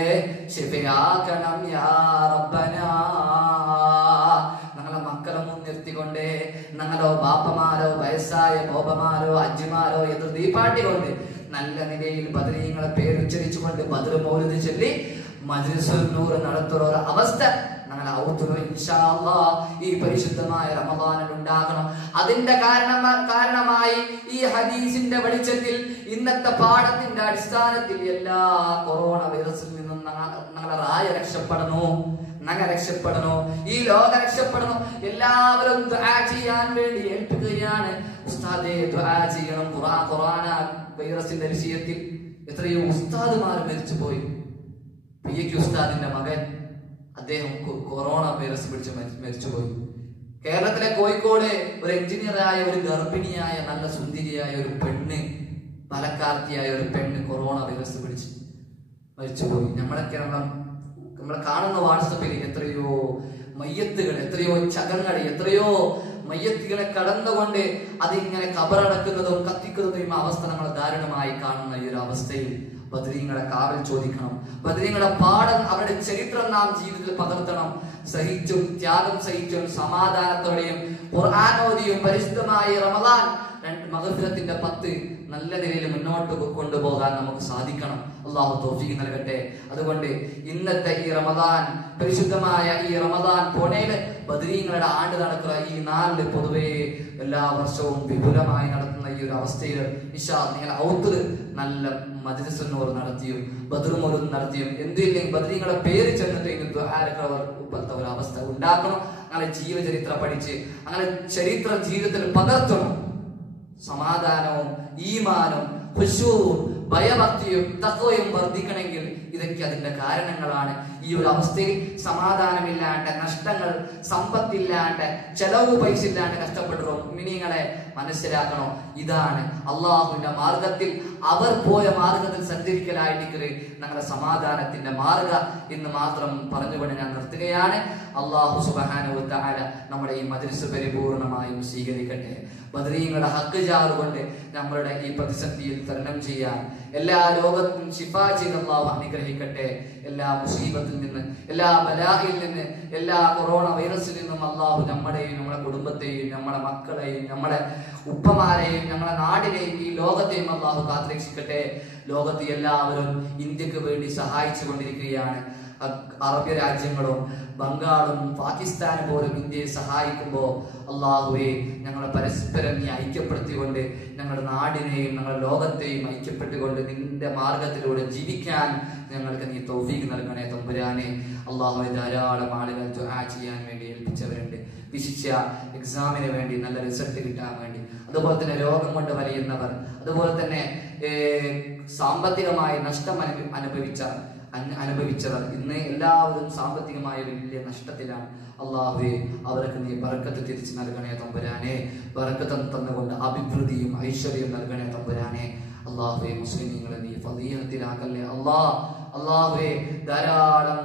ശിഫയാക്കണം യാ റബ്ബനാ. ഞങ്ങളെ മക്കളെ മുൻനിർത്തിക്കൊണ്ട് ഞങ്ങളോ ബാപ്പമാരോ വയസ്സായ ബോബമാരോ അജ്ജിമാരോ എതിർദീപാട്ടിക്കൊണ്ട് നല്ല നിലയിൽ ബദരീങ്ങളെ പേരുച്ചരിച്ചുകൊണ്ട് ബദർ മൗലിദ് ചൊല്ലി മജ്‌ലിസുന്നൂർ നടത്തുന്ന ഒരു അവസ്ഥ ഞങ്ങൾ ഔത്തുന്നു ഇൻഷാ അല്ലാഹ്. ഈ പരിശുദ്ധമായ റമദാനിൽ ഉണ്ടാകണം. അതിന്റെ കാരണമായി ഈ ഹദീസിന്റെ വെളിച്ചത്തിൽ ഇന്നത്തെ പാഠത്തിന്റെ അടിസ്ഥാനത്തിൽ എല്ലാ കൊറോണ വൈറസിൽ നിന്നും ഞങ്ങളെ റായ രക്ഷപ്പെടണോ, ഞങ്ങൾ രക്ഷപ്പെടണോ, ഈ ലോക രക്ഷപ്പെടണോ. എല്ലാവരും ദുആ ചെയ്യാൻ വേണ്ടി ഏൽപ്പിക്കുകയാണ്. ഉസ്താദേ ദുആ ചെയ്യണം. കൊറോണ വൈറസിന്റെ വിഷയത്തിൽ എത്രയോ ഉസ്താദുമാർ മരിച്ചുപോയി. PK ഉസ്താദിന്റെ മകൻ അദ്ദേഹം കൊറോണ വൈറസ് പിടിച്ച് മരിച്ചുപോയി. കേരളത്തിലെ കോഴിക്കോട് ഒരു എഞ്ചിനീയറായ ഒരു ഗർഭിണിയായ നല്ല സുന്ദരിയായ ഒരു പെണ്ണ്, പലക്കാർത്തിയായ ഒരു പെണ്ണ് കൊറോണ വൈറസ് പിടിച്ച് മരിച്ചുപോയി. നമ്മളെ കാണുന്ന വാട്സപ്പിൽ എത്രയോ മയ്യത്തുകൾ, എത്രയോ ചകങ്ങൾ, എത്രയോ മയ്യത്തുകളെ കടന്നുകൊണ്ട് അതിങ്ങനെ കബറടക്കുന്നതും കത്തിക്കുന്നതും അവസ്ഥ നമ്മൾ ദാരുണമായി കാണുന്ന ഈ ഒരു അവസ്ഥയിൽ ബദരീങ്ങളെ കാവൽ ചോദിക്കണം. ബദരീങ്ങളെ പാഠം, അവരുടെ ചരിത്രം നാം ജീവിതത്തിൽ പകർത്തണം. സഹിച്ചും ത്യാഗം സഹിച്ചും സമാധാനത്തോടെയും ഖുർആൻ ഓതിയും പരിശുദ്ധമായ റമദാൻ മഗ്ഫിറത്തിന്റെ 10 നല്ല നിലയിൽ മുന്നോട്ട് കൊണ്ടുപോകാൻ നമുക്ക് സാധിക്കണം. അല്ലാഹു തൗഫീഖ് നൽകട്ടെ. അതുകൊണ്ട് ഇന്നത്തെ ഈ റമദാൻ, പരിശുദ്ധമായ ഈ റമദാൻ പോണേല് ബദരീങ്ങളുടെ ആണ്ട് നടക്കുന്ന ഈ നാളില് പൊതുവേ എല്ലാ വർഷവും വിപുലമായി നടത്തുന്ന ഈ ഒരു അവസ്ഥയിൽ ഇൻഷാ നിങ്ങൾ ഔത്ത് നല്ല മജ്‌ലിസുന്നൂർ നടത്തിയും ബദർ മൗലിദ് നടത്തിയും എന്തില്ലെങ്കിൽ ബദരീങ്ങളുടെ പേര് ചെന്നിട്ട് ഒരു അവസ്ഥ ഉണ്ടാക്കണം. അങ്ങനെ ജീവചരിത്രം പഠിച്ച് അങ്ങനെ ചരിത്രം ജീവിതത്തിൽ പകർത്തണം. സമാധാനവും ഈമാനും ഖുശൂഉം ഭയഭക്തിയും തഖ്വയും വർദ്ധിക്കണമെങ്കിൽ ഇതൊക്കെ അതിന്റെ കാരണങ്ങളാണ്. ഈ ഒരു അവസ്ഥയിൽ സമാധാനമില്ലാണ്ട്, നഷ്ടങ്ങൾ, സമ്പത്തില്ലാണ്ട്, ചെലവ് പൈസ ഇല്ലാണ്ട് കഷ്ടപ്പെടുന്ന മുഅ്മിനീങ്ങളെ മനസ്സിലാക്കണം. ഇതാണ് അള്ളാഹുവിന്റെ മാർഗത്തിൽ, അവർ പോയ മാർഗത്തിൽ സഞ്ചരിക്കലായിട്ട് ഞങ്ങളുടെ സമാധാനത്തിന്റെ മാർഗ എന്ന് മാത്രം പറഞ്ഞുകൊണ്ട് ഞാൻ നിർത്തുകയാണ്. അള്ളാഹു സുബ്ഹാനഹു വ തആല നമ്മുടെ ഈ മജ്‌ലിസ് പരിപൂർണമായും സ്വീകരിക്കട്ടെ. ബദരീങ്ങളുടെ ഹക്ക് ജാറുകൊണ്ട് നമ്മളുടെ ഈ പ്രതിസന്ധിയിൽ തരണം ചെയ്യാൻ എല്ലാ രോഗത്തിനും ശിഫ ചെയ്ത് അല്ലാഹു അനുഗ്രഹിക്കട്ടെ. എല്ലാ മുസീബത്തിൽ നിന്ന്, എല്ലാ ബലായിൽ നിന്ന്, എല്ലാ കൊറോണ വൈറസിൽ നിന്നും അല്ലാഹു നമ്മുടെയും നമ്മുടെ കുടുംബത്തെയും നമ്മുടെ മക്കളെയും നമ്മുടെ ഉപ്പമാരെയും നമ്മുടെ നാടിനെയും ഈ ലോകത്തെയും അല്ലാഹു കാത്തുരക്ഷിക്കട്ടെ. ലോകത്ത് എല്ലാവരും ഇന്ത്യക്ക് വേണ്ടി സഹായിച്ചു കൊണ്ടിരിക്കുകയാണ്. അറബ് രാജ്യങ്ങളും ബംഗാളും പാകിസ്ഥാനും പോലും ഇന്ത്യയെ സഹായിക്കുമ്പോൾ അള്ളാഹുവെ ഞങ്ങളെ പരസ്പരം നീ ഐക്യപ്പെടുത്തിക്കൊണ്ട് ഞങ്ങളുടെ നാടിനെയും ഞങ്ങളുടെ ലോകത്തെയും ഐക്യപ്പെട്ടുകൊണ്ട് നിന്റെ മാർഗത്തിലൂടെ ജീവിക്കാൻ ഞങ്ങൾക്ക് നീ തൗഫീഖ് നൽകണേ തമ്പുരാനെ. അള്ളാഹുവെ ധാരാളം ആളുകൾ ദുആ ചെയ്യാൻ വേണ്ടി ഏൽപ്പിച്ചവരുണ്ട്. വിശിഷ്യ എക്സാമിന് വേണ്ടി നല്ല റിസൾട്ട് കിട്ടാൻ വേണ്ടി, അതുപോലെ തന്നെ രോഗം കൊണ്ട് വലയുന്നവർ, അതുപോലെ തന്നെ സാമ്പത്തികമായി നഷ്ടം അനുഭവിച്ചവർ ഇന്ന് എല്ലാവരും സാമ്പത്തികമായ വലിയ നഷ്ടത്തിലാണ്. അള്ളാഹുവേ അവർക്ക് നീ ബറക്കത്ത് തിരിച്ചു നൽകണേ തമ്പുരാനെ. ബറക്കത്ത് തന്നുകൊണ്ട് അഭിവൃദ്ധിയും ഐശ്വര്യവും നൽകണേ തമ്പുരാനെ. അള്ളാഹുവേ മുസ്ലിമീങ്ങളെ നീ ഫളീഹത്തിലാക്കല്ലേ അള്ളാഹുവേ ധാരാളം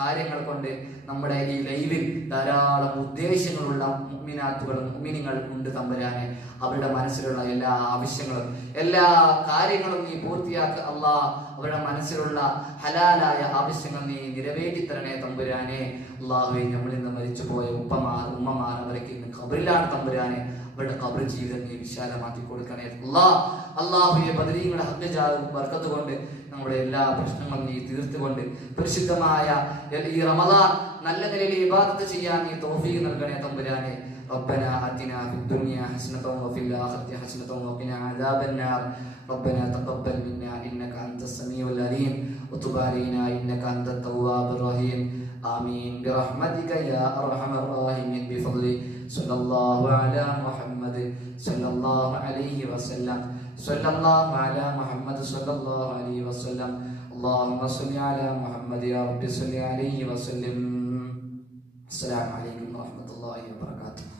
കാര്യങ്ങൾ കൊണ്ട് നമ്മുടെ ഈ ലൈവിൽ ധാരാളം ഉദ്ദേശങ്ങളുള്ള മുഅ്മിനാത്തുകളും മുഅ്മിനീങ്ങൾ ഉണ്ട് തമ്പുരാനെ. അവരുടെ മനസ്സിലുള്ള എല്ലാ ആവശ്യങ്ങളും എല്ലാ കാര്യങ്ങളും നീ പൂർത്തിയാക്കുക അല്ലാഹ്. അവരുടെ മനസ്സിലുള്ള ഹലാലായ ആവശ്യങ്ങൾ നീ നിറവേറ്റി തരണേ തമ്പുരാനെ. അള്ളാഹുവേ നമ്മളിൽ നിന്ന് മരിച്ചുപോയ ഉമ്മമാർ അവരൊക്കെ ഇന്ന് ഖബറിലാണ് തമ്പുരാനെ. അവരുടെ ഖബർ ജീവിതം നീ വിശാലമാക്കി കൊടുക്കണേ അല്ലാഹുവേ. ബദരീങ്ങളുടെ ഹഖ് ജാഹ് ബർക്കത്ത് കൊണ്ട് നമ്മുടെ എല്ലാ പ്രശ്നങ്ങളും നീ തീർത്തുകൊണ്ട് പരിശുദ്ധമായ ഈ റമദാൻ നല്ല നിലയിൽ ഇബാദത്ത് ചെയ്യാൻ നീ തൗഫീഖ് നൽകണേ തമ്പുരാനെ. ربنا آتنا في الدنيا حسنة وفي الآخرة حسنة وقنا عذاب النار. ربنا تقبل منا إنك أنت السميع العليم وتب علينا إنك أنت التواب الرحيم. آمين برحمتك يا أرحم الراحمين بفضلك. صلى الله على محمد صلى الله عليه وسلم. صلى الله على محمد صلى الله عليه وسلم. اللهم صل على محمد يا رب صل عليه وسلم. السلام عليكم ورحمة الله وبركاته.